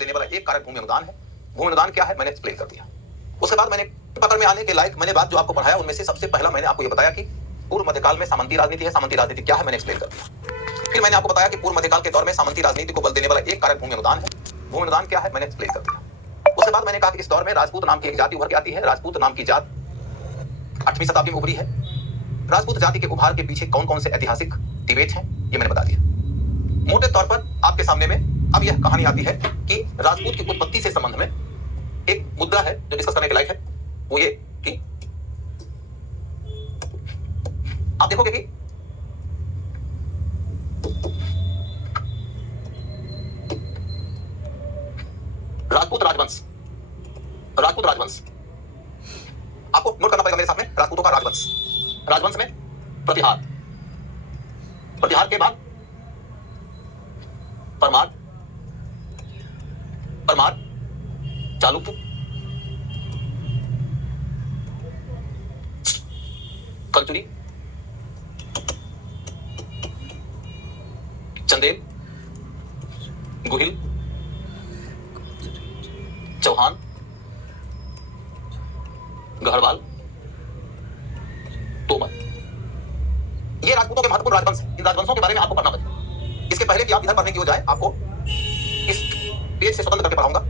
देने वाला एक कारक भूमि अनुदान है। भूमि अनुदान क्या है मैंने एक्सप्लेन कर दिया। उसके बाद मैंने पकड़ में आने के लायक मैंने बात जो आपको पढ़ाया उनमें से सबसे पहला मैंने आपको ये बताया कि पूर्व मध्यकाल में सामंती राजनीति है। सामंती राजनीति क्या है मैंने एक्सप्लेन कर दिया। फिर मैंने आपको बताया कि पूर्व मध्यकाल के दौर में सामंती राजनीति को बल देने वाला एक कारक भूमि अनुदान है। भूमि अनुदान क्या है मैंने एक्सप्लेन कर दिया। उसके बाद मैंने कहा कि इस दौर में राजपूत नाम की एक जाति उभर के आती है। राजपूत नाम की जात 8वीं शताब्दी में उभरी है। राजपूत जाति के उभार के पीछे कौन कौन से ऐतिहासिक डिबेट हैं ये मैंने बता दिया। मोटे तौर पर आपके सामने में अब यह कहानी आती है कि राजपूत की उत्पत्ति से संबंध में एक मुद्दा है जो डिस्कस करने के लायक है। वो ये कि आप देखोगे कि राजपूत राजवंश आपको नोट करना पड़ेगा मेरे साथ में। राजपूतों का राजवंश, राजवंश में प्रतिहार के बाद परमार, चालुक्य, कलचुरी, चंदेल, गुहिल, चौहान, गढ़वाल, तोमर। ये राजपूतों के महत्वपूर्ण राजवंश। इन राजवंशों के बारे में आपको पढ़ना पड़ेगा। इसके पहले कि आप इधर पढ़ने की हो जाए आपको इस पेज से स्वतंत्र करके पढ़ाऊंगा।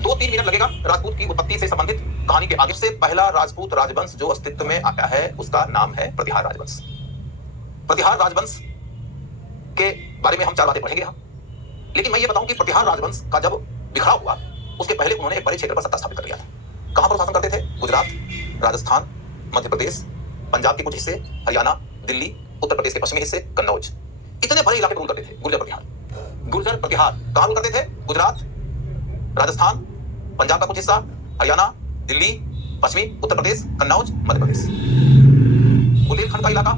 2-3 मिनट लगेगा राजपूत की उत्पत्ति से संबंधित कहानी के आगे। से पहला राजपूत राजवंश जो अस्तित्व में आया है उसका नाम है प्रतिहार राजवंश। प्रतिहार राजवंश के बारे में हम 4 बातें पढ़ेंगे। लेकिन मैं ये बताऊं कि प्रतिहार राजवंश का जब बिखराव हुआ उसके पहले उन्होंने एक बड़े क्षेत्र पर सत्ता स्थापित कर लिया था। कहां पर शासन करते थे? गुजरात, राजस्थान, मध्य प्रदेश, पंजाब के कुछ हिस्से, हरियाणा, दिल्ली, उत्तर प्रदेश के पश्चिमी हिस्से, कन्नौज, इतने बड़े इलाके पर रूल करते थे। गुर्जर प्रतिहार कहां रूल करते थे? गुजरात, राजस्थान, पंजाब का कुछ हिस्सा, हरियाणा, दिल्ली, पश्चिमी उत्तर प्रदेश, कन्नौज, मध्य प्रदेश, बुंदेलखंड का इलाका,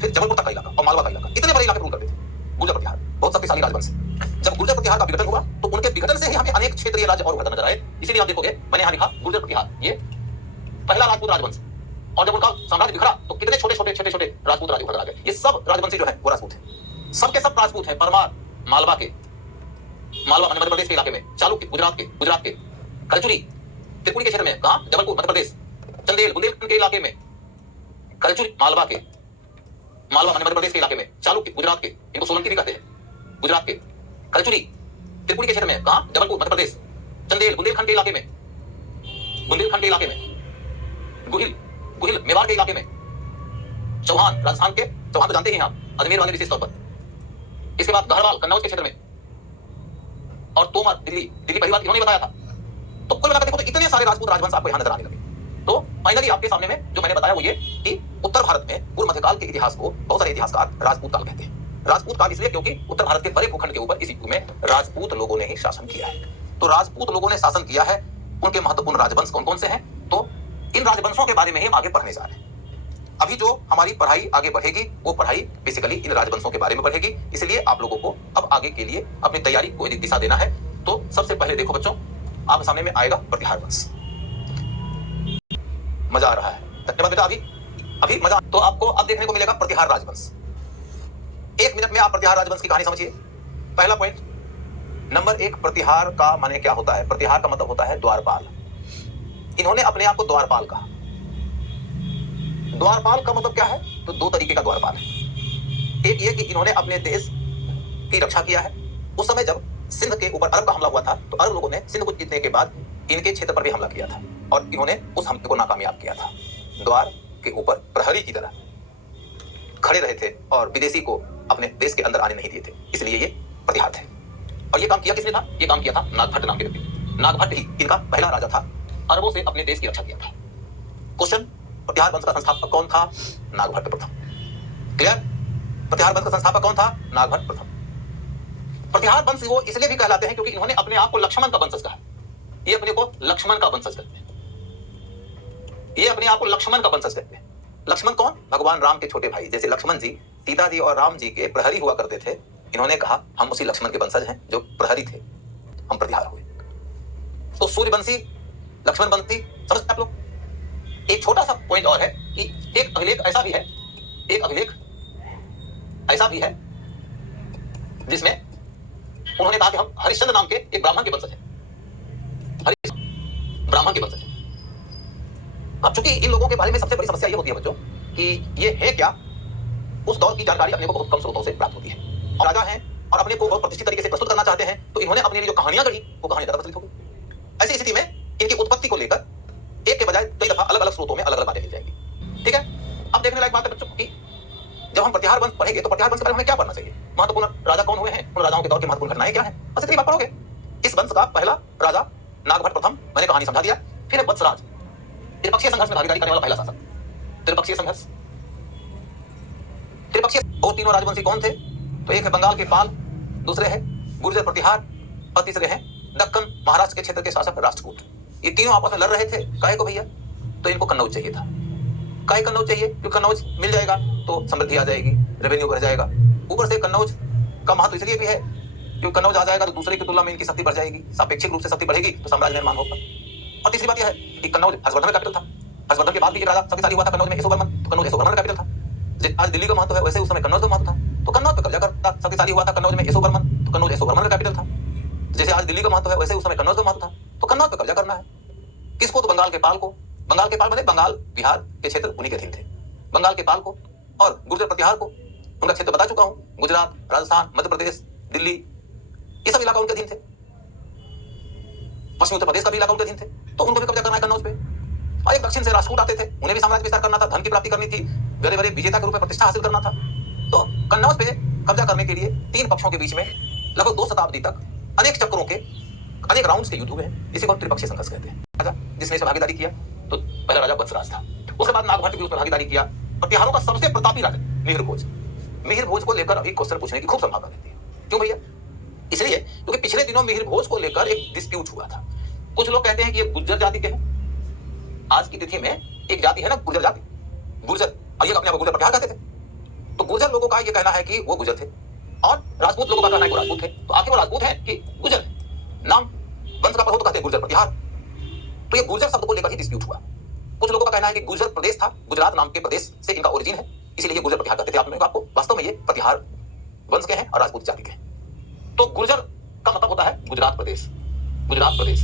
फिर जबलपुर तक का इलाका और मालवा का इलाका, इतने बड़े इलाके पर रूल करते थे गुर्जर प्रतिहार। बहुत शक्तिशाली राजवंश। जब गुर्जर प्रतिहार का विघटन हुआ तो उनके विघटन से ही हमें अनेक क्षेत्रीय राज्य और उभरते नजर आए। इसीलिए आप देखोगे मैंने यहां लिखा गुर्जर प्रतिहार, ये पहला राजपूत राजवंश। और जब उनका साम्राज्य बिखरा तो कितने छोटे छोटे राजपूत राज्य उभर आ गए। ये सब राजवंशी जो है वो राजपूत है। सबके सब राजपूत हैं। परमार मालवा मध्य प्रदेश के इलाके में, चालुक्य गुजरात के, कलचुरी त्रिपुरी के क्षेत्र में, कहां? जबलपुर मध्य प्रदेश, चंदेल बुंदेलखंड के इलाके में, कलचुरी मालवा मध्य प्रदेश के इलाके में, चालुक्य गुजरात के, इनको सोलंकी भी कहते हैं, गुजरात के, कलचुरी त्रिपुरी के क्षेत्र में, कहां? जबलपुर मध्य प्रदेश, चंदेल बुंदेलखंड के इलाके में, गुहिल मेवाड़ के इलाके में, चौहान राजस्थान के, चौहान तो जानते ही हैं आप, अजमेर वाले विशेष तौर पर। इसके बाद गढ़वाल कन्नौज के क्षेत्र में, और तोमर दिल्ली परिवार इन्होंने बताया था। तो कुल मिलाकर देखो तो इतने सारे राजपूत राजवंश आपको यहां नजर आने लगे। तो फाइनली आपके सामने में जो मैंने बताया वो ये कि उत्तर भारत में पूर्व मध्यकाल के इतिहास को बहुत सारे इतिहासकार राजपूत काल कहते हैं। राजपूत काल इसलिए क्योंकि उत्तर भारत के बड़े भूखंड के ऊपर इस युग में राजपूत लोगों ने ही शासन किया है। तो राजपूत लोगों ने शासन किया है, उनके महत्वपूर्ण राजवंश कौन कौन से हैं? तो इन राजवंशों के बारे में हम आगे पढ़ने जा रहे हैं। अभी जो हमारी पढ़ाई आगे बढ़ेगी वो पढ़ाई बेसिकली इन राजवंशों के बारे में बढ़ेगी। इसलिए आप लोगों को अब आगे के लिए अपनी तैयारी को यदि दिशा देना है तो सबसे पहले देखो बच्चों, आप सामने में आएगा प्रतिहार वंश। मजा आ रहा है? धन्यवाद बेटा। अभी मजा। तो आपको अब देखने को मिलेगा प्रतिहार राजवंश। 1 मिनट में आप प्रतिहार राजवंश की कहानी समझिए। पहला पॉइंट नंबर 1, प्रतिहार का माने क्या होता है? प्रतिहार का मतलब होता है द्वारपाल। इन्होंने अपने आप को द्वारपाल कहा। द्वारपाल का मतलब क्या है? तो 2 तरीके का द्वारपाल है। एक ये कि इन्होंने अपने देश की रक्षा किया है। उस समय जब सिंध के ऊपर अरब का हमला हुआ था तो अरब लोगों ने सिंध को जीतने के बाद इनके क्षेत्र पर भी हमला किया था और इन्होंने उस हमले को नाकामयाब किया था। द्वार के ऊपर प्रहरी की तरह खड़े रहे थे और विदेशी को अपने देश के अंदर आने नहीं दिए थे। इसलिए ये प्रतिहार थे। और ये काम किया किसने था? ये काम किया था नागभट्ट नाम के व्यक्ति। नागभट्ट ही इनका पहला राजा था। अरबों से अपने देश की रक्षा किया था। क्वेश्चन, प्रतिहार वंश का संस्थापक कौन था? नागभट्ट प्रथम। क्लियर? प्रतिहार वंश का संस्थापक कौन था? नागभट्ट प्रथम। प्रतिहार वंश वो इसलिए भी कहलाते हैं क्योंकि इन्होंने अपने आप को लक्ष्मण का वंशज कहा। ये अपने को लक्ष्मण का वंशज कहते हैं। ये अपने आप को लक्ष्मण का वंशज कहते हैं। लक्ष्मण कौन? भगवान राम के छोटे भाई। जैसे लक्ष्मण जी सीता जी और राम जी के प्रहरी हुआ करते थे, इन्होंने कहा हम उसी लक्ष्मण के वंशज हैं जो प्रहरी थे, हम प्रतिहार हुए। तो सूर्यवंशी, लक्ष्मणवंशी, समझते आप लोग? एक छोटा सा पॉइंट और है कि एक अभिलेख ऐसा भी है जिसमें उन्होंने कहा कि हम हरिश्चंद्र नाम के एक ब्राह्मण के वंशज हैं, ब्राह्मण के वंशज हैं। अब चूंकि इन लोगों के बारे में सबसे बड़ी समस्या ये होती है बच्चों कि ये है क्या, उस दौर की जानकारी अपने को बहुत कम स्रोतों से प्राप्त होती है। और राजा हैं और अपने को बहुत प्रतिष्ठित तरीके से प्रस्तुत करना चाहते हैं, तो इन्होंने अपने लिए जो कहानियां गढ़ी वो कहानी ज्यादा प्रचलित हो गई। ऐसी स्थिति में इनकी उत्पत्ति को लेकर एक के बजाय कई दफा अलग अलग स्रोतों में अलग अलग बातें मिल जाएंगी। ठीक है, अब देखने लायक बात है बच्चों की जब हम प्रतिहार वंश पढ़ेंगे तो प्रतिहार वंश के बारे में हमें क्या पढ़ना चाहिए, महत्वपूर्ण राजा कौन हुए हैं, उन राजाओं के दौर की महत्वपूर्ण घटनाएं क्या है, बस इतनी बात पढ़ोगे। इस वंश का पहला राजा नागभट्ट प्रथम, मैंने कहानी समझा दिया। फिर वत्सराज, त्रिपक्षीय संघर्ष में भागीदारी करने वाला पहला शासक। त्रिपक्षीय संघर्ष, त्रिपक्षीय वो तीनों राजवंशी कौन थे, तो एक है बंगाल के पाल, दूसरे है गुर्जर प्रतिहार और तीसरे हैं दक्कन महाराष्ट्र के क्षेत्र के शासक राष्ट्रकूट। ये तीनों आपस में लड़ रहे थे, काहे को भैया, तो इनको कन्नौज चाहिए था। काहे कन्नौज चाहिए, क्योंकि कन्नौज मिल जाएगा तो समृद्धि आ जाएगी, रेवेन्यू बढ़ जाएगा। ऊपर से कन्नौज का महत्व इसलिए भी है क्योंकि कन्नौज आ जाएगा तो दूसरे की तुलना में इनकी शक्ति बढ़ जाएगी, सापेक्षिक रूप से शक्ति बढ़ेगी तो साम्राज्य निर्माण होगा। और तीसरी बात यह है कि कन्नौज हर्षवर्धन का कैपिटल था, हर्षवर्धन के बाद भी एक राजा शक्तिशाली हुआ था कन्नौज में, यशोवर्मन, तो कन्नौज यशोवर्मन का कैपिटल था। आज दिल्ली का महत्व है वैसे उस समय कन्नौज का महत्व था, तो कन्नौज पे कब्जा करता शक्तिशाली हुआ था कन्नौज में यशोवर्मन, तो कन्नौज यशोवर्मन का कैपिटल था। जैसे आज दिल्ली का महत्व है वैसे उस समय कन्नौज का महत्व था, तो कन्नौज पे कब्जा करना है। किसको, तो बंगाल के पाल को। बंगाल के पाल बने बंगाल बिहार के क्षेत्र उन्हीं के अधीन थे, बंगाल के पाल को। और गुर्जर प्रतिहार को उनका क्षेत्र बता चुका हूं, गुजरात, राजस्थान, मध्य प्रदेश, दिल्ली, ये सब इलाका उनके अधीन थे। पश्चिमी उत्तर प्रदेश का भी इलाका उनके अधीन थे, तो उनको भी कब्जा करना है कन्नौज पे। और एक दक्षिण से राष्ट्रकूट आते थे, उन्हें भी साम्राज्य विस्तार करना था, धन की प्राप्ति करनी थी, बड़े बड़े विजेता के रूप में प्रतिष्ठा हासिल करना था। तो कन्नौज पे कब्जा करने के लिए तीन पक्षों के बीच में लगभग 2 शताब्दी तक अनेक चक्रों के अनेक राउंड्स के युद्ध हुए हैं। इसी को त्रिपक्षीय संघर्ष कहते हैं। राजा जिसने इसमें भागीदारी किया तो पहला राजा वत्सराज था, उसके बाद नागभट्ट भी उसमें भागीदारी किया। प्रतिहारों का सबसे प्रतापी राजा मिहिर भोज। मिहिर भोज को लेकर अभी क्वेश्चन पूछने की खूब संभावना रहती है। क्यों भैया, इसलिए क्योंकि पिछले दिनों मिहिर भोज को लेकर एक डिस्प्यूट हुआ था। कुछ लोग कहते हैं कि ये गुर्जर जाति के हैं। आज की तिथि में एक जाति है ना गुर्जर जाति, गुर्जर, और ये अपने आप को गुर्जर प्रतिहार कहते थे। तो गुर्जर लोगों का ये कहना है कि वो गुर्जर थे और राजपूत लोगों का कहना है कि वो राजपूत थे। तो आखिर वो राजपूत है कि गुर्जर है, नाम वंश का हो तो कहते हैं गुर्जर प्रतिहार। तो ये गुर्जर शब्द को लेकर ही डिस्प्यूट हुआ। कुछ लोगों का कहना है कि गुर्जर प्रदेश था, गुजरात नाम के प्रदेश से इनका ओरिजिन है, इसीलिए ये गुर्जर प्रतिहार कहते थे। आपको वास्तव में ये प्रतिहार वंश के हैं और राजपूत जाति के हैं। तो गुर्जर का मतलब होता है गुजरात प्रदेश, गुजरात प्रदेश।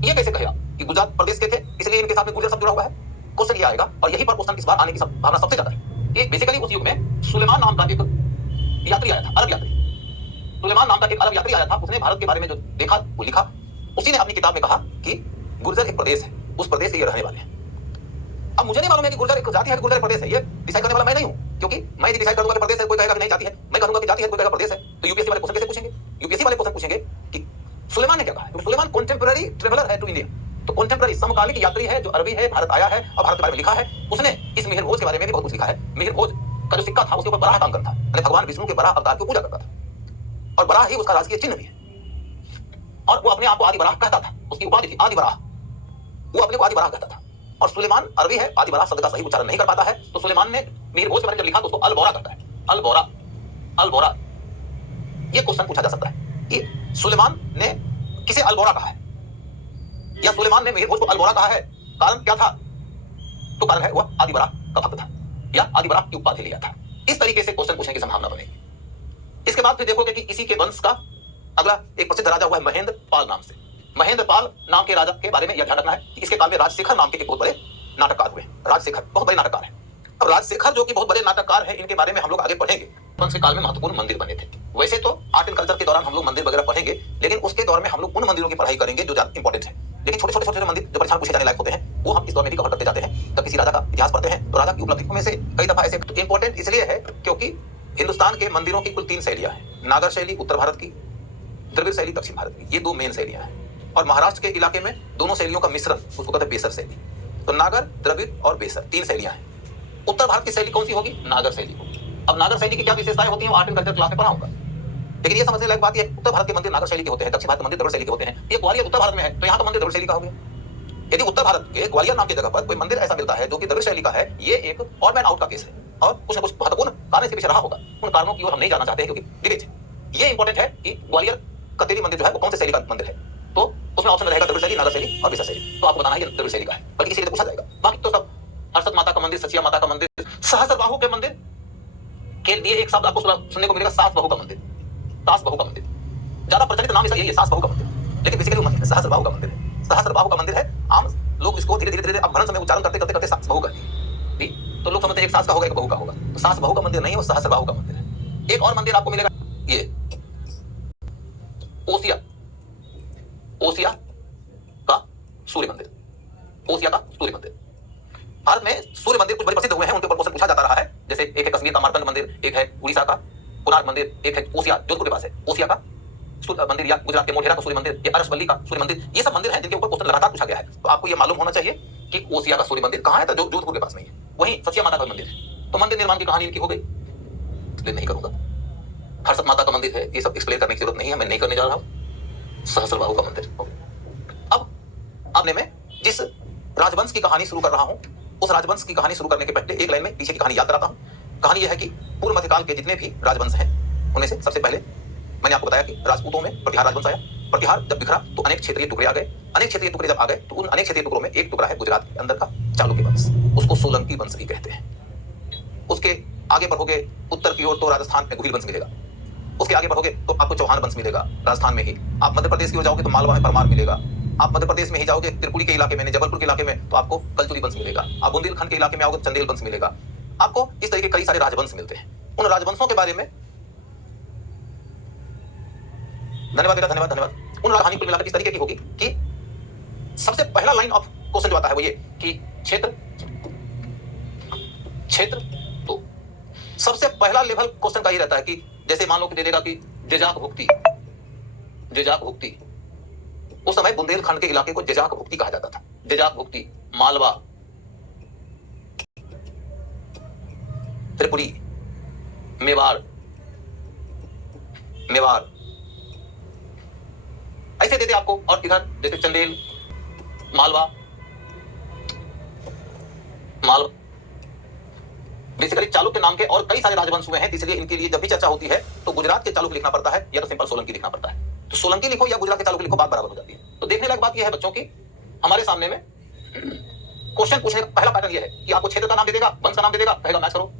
ये कैसे कहे आप कि गुजरात प्रदेश के थे इसलिए इनके साथ में गुर्जर शब्द जुड़ा हुआ है? क्वेश्चन ये आएगा, और यही पर क्वेश्चन इस बार आने की संभावना सबसे ज्यादा है कि बेसिकली उस युग में सुलेमान नाम का एक यात्री आया था, अरब यात्री। सुलेमान नाम का एक अरब यात्री आया था, उसने भारत के बारे में जो देखा वो लिखा। उसी ने अपनी किताब में कहा कि गुर्जर एक प्रदेश है, उस प्रदेश से ये रहने वाले हैं। अब मुझे नहीं मालूम है कि गुर्जर एक जाति है कि गुर्जर प्रदेश है, ये डिसाइड करने वाला मैं नहीं हूं, क्योंकि मैं यदि डिसाइड करूंगा कि प्रदेश है, कोई कहेगा कि नहीं जाति है, मैं कहूंगा कि जाति है, कोई कहेगा प्रदेश है। तो यूपीएससी वाले क्वेश्चन कैसे पूछेंगे? यूपीएससी वाले क्वेश्चन पूछेंगे कि सुलेमान ने क्या कहा, क्योंकि सुलेमान कॉन्टेम्पररी ट्रेवलर है टू इंडिया, तो कॉन्टेम्पररी समकालिक यात्री है जो अरबी है, भारत आया है और भारत के बारे में लिखा है। उसने इस मिहिर भोज के बारे में भी बहुत कुछ लिखा है। मिहिर भोज का जो सिक्का था उसके ऊपर बराह का अंकन था, यानी भगवान विष्णु के बराह अवतार की पूजा करता था और बराह ही उसका राजकीय चिन्ह भी है। और वो अपने आप को आदि बराह कहता था, उसकी उपाधि थी आदि बराह, वो अपने को आदि बराह कहता था। और सुलेमान अरबी है, आदि बराह शब्द का सही उच्चारण नहीं कर पाता है, तो सुलेमान ने मिहिर भोज के बारे में जब लिखा तो उसको अलबोरा कहता है। अलबोरा, अलबोरा। ये क्वेश्चन पूछा जा सकता है कि सुलेमान ने किसे अलबोरा कहा है, या सुलेमान ने मिहिर भोज को अलबोरा कहा है, कारण क्या था? तो कारण है वह आदि बराह का भक्त था या आदि बराह की उपाधि लिया था। इस तरीके से क्वेश्चन पूछने की संभावना बनेगी। इसके बाद फिर देखोगे कि इसी के वंश का अगला एक प्रसिद्ध राजा हुआ है महेंद्र पाल नाम से। महेंद्र पाल नाम के राजा के बारे में यह ध्यान रखना है कि इसके काल में राजशेखर नाम के एक बहुत बड़े नाटककार हुए। राजशेखर बहुत बड़े नाटककार हैं। अब राजशेखर जो कि बहुत बड़े नाटककार हैं, इनके बारे में हम लोग आगे पढ़ेंगे। वंश के काल में महत्वपूर्ण मंदिर बने थे। वैसे तो आर्ट एंड कल्चर के दौरान हम लोग मंदिर वगैरह पढ़ेंगे, लेकिन उसके दौर में हम लोग उन मंदिरों की पढ़ाई करेंगे जो ज्यादा इंपॉर्टेंट है। लेकिन छोटे छोटे मंदिर जो परीक्षा पूछे जाने लायक होते हैं वो हम इस दौर में भी कवर करते जाते हैं। जब किसी राजा का इतिहास पढ़ते हैं तो राजा की उपलब्धियों में से कई दफा ऐसे इंपॉर्टेंट इसलिए है क्योंकि हिंदुस्तान के मंदिरों की कुल 3 शैलियां हैं। नागर शैली उत्तर भारत की, द्रविड़ शैली दक्षिण भारत की, ये 2 मेन शैलियां हैं। और महाराष्ट्र के इलाके में दोनों शैलियों का मिश्रण, उसको कहते हैं बेसर शैली। तो नागर, द्रविड़ और बेसर 3 शैलियां हैं। उत्तर भारत की शैली कौन सी होगी? नागर शैली होगी। अब नागर शैली की क्या विशेषताएं होती हैं, आर्ट एंड कल्चर क्लास में पढ़ाऊंगा। लेकिन ये समझने लायक बात है, उत्तर भारत के मंदिर नागर शैली के होते हैं, दक्षिण भारत के मंदिर द्रविड़ शैली के होते हैं। ये ग्वालियर उत्तर भारत में है तो यहाँ का मंदिर द्रविड़ शैली का हो गया। यदि उत्तर भारत के ग्वालियर नाम की जगह पर कोई मंदिर ऐसा मिलता है जो कि द्रविड़ शैली का है, ये एक और मैन आउट का केस है और कुछ न कुछ महत्वपूर्ण कारण इसके पीछे रहा होगा। उन कारणों की ओर हम नहीं जाना चाहते हैं क्योंकि डिबेट है। ये इंपॉर्टेंट है कि ग्वालियर का तेरी मंदिर जो है वो कौन से शैली का मंदिर है, तो उसमें ऑप्शन रहेगा द्रविड़ शैली, नागर शैली और बेसर शैली। तो आपको बताना है ये द्रविड़ शैली का है, बल्कि इसी लिए पूछा जाएगा। बाकी तो सब हर्षद माता का मंदिर, सचिया माता का मंदिर, सहस्त्रबाहु के मंदिर के लिए एक शब्द आपको सुनने को मिलेगा, सास बहू का मंदिर। सास बहू का मंदिर। ज्यादा प्रचलित नाम इसका यही है, सास बहू का मंदिर, लेकिन बेसिकली वो सहस्त्रबाहु का मंदिर है। सहस्त्रबाहु का मंदिर है। आम लोग इसको धीरे धीरे धीरे अपभ्रंश में उच्चारण करते करते करते सास बहू कहते हैं, तो लोग समझते हैं एक सास का होगा एक बहू का होगा, तो सास बहू का मंदिर नहीं है, वो सहस्त्रबाहु का मंदिर है। एक और मंदिर आपको मिलेगा, ये ओसिया, ओसिया का सूर्य मंदिर, ओसिया का सूर्य मंदिर। भारत में सूर्य मंदिर कुछ बड़े प्रसिद्ध हुए हैं, उनके ऊपर क्वेश्चन पूछा जाता रहा है। जैसे एक है कश्मीर का मार्तंड मंदिर, एक है उड़ीसा का कोणार्क मंदिर, एक है ओसिया जोधपुर के पास है ओसिया का सूर्य मंदिर, या गुजरात के मोढेरा का सूर्य मंदिर, या अरसवल्ली का सूर्य मंदिर। ये सब मंदिर हैं जिनके ऊपर क्वेश्चन लगातार पूछा गया है। तो आपको ये मालूम होना चाहिए कि ओसिया का सूर्य मंदिर कहां है, तो जोधपुर के पास में है। वहीं सचिया माता का मंदिर है। तो मंदिर निर्माण की कहानी इनकी हो गई, इसलिए नहीं करूंगा। हर्षद माता का मंदिर है, ये सब एक्सप्लेन करने की जरूरत नहीं है, मैं नहीं करने जा रहा हूं। सहस्त्रबाहु का मंदिर। अब आपने मैं जिस राजवंश की कहानी शुरू कर रहा हूं, उस राजवंश की कहानी शुरू करने के पहले एक लाइन में पीछे की कहानी याद कराता हूं। कहानी यह है कि पूर्व मध्यकाल के जितने भी राजवंश हैं, उनमें से सबसे पहले मैंने आपको बताया कि राजपूतों में प्रतिहार राजवंश आया। प्रतिहार जब बिखरा तो अनेक क्षेत्रीय टुकड़े आ गए। अनेक क्षेत्रीय टुकड़े जब आ गए तो उन अनेक क्षेत्रीय टुकड़ों में एक टुकड़ा है गुजरात के अंदर का चालुक्य वंश, उसको सोलंकी वंश भी कहते हैं। उसके आगे बढ़ोगे उत्तर की ओर तो राजस्थान में गुहिल वंश मिलेगा। उसके आगे बढ़ोगे तो आपको चौहान वंश मिलेगा राजस्थान में ही। आप मध्य प्रदेश की ओर जाओगे तो मालवा में परमार मिलेगा। आप मध्य प्रदेश में ही जाओगे त्रिपुरी के इलाके में, जबलपुर के इलाके में, तो आपको कलचुरी वंश मिलेगा। आप बुंदेलखंड के इलाके में आओगे तो चंदेल वंश मिलेगा। आपको इस तरह के कई सारे राजवंश मिलते हैं। उन राजवंशों के बारे में धन्यवाद बेटा, धन्यवाद धन्यवाद। उन कहानी कुल मिलाकर इस तरीके की होगी कि सबसे पहला लाइन ऑफ क्वेश्चन जो आता है वो ये कि क्षेत्र क्षेत्र। तो सबसे पहला लेवल क्वेश्चन का ये रहता है कि जैसे मान लो कि दे देगा कि जेजाक भुक्ति, जेजाक भुक्ति। उस समय बुंदेलखंड के इलाके को जेजाक भुक्ति कहा जाता था। जेजाक भुक्ति, मालवा, त्रिपुरी, मेवाड़, मेवाड़ ऐसे देते आपको। और इधर जैसे चंदेल, मालवा, मालवा, बेसिकली चालुक्य नाम के और कई सारे राजवंश हुए हैं, इसलिए इनके लिए जब भी चर्चा होती है तो गुजरात के चालुक्य लिखना पड़ता है या तो सिंपल सोलंकी लिखना पड़ता है। तो सोलंकी लिखो या गुजरात के चालुक्य लिखो, बात बराबर हो जाती है। तो देखने लायक बात यह है बच्चों की, हमारे सामने में क्वेश्चन पूछने का पहला पैटर्न यह है कि आपको क्षेत्र का नाम दे देगा, वंश का नाम दे देगा, कहेगा मैच करो।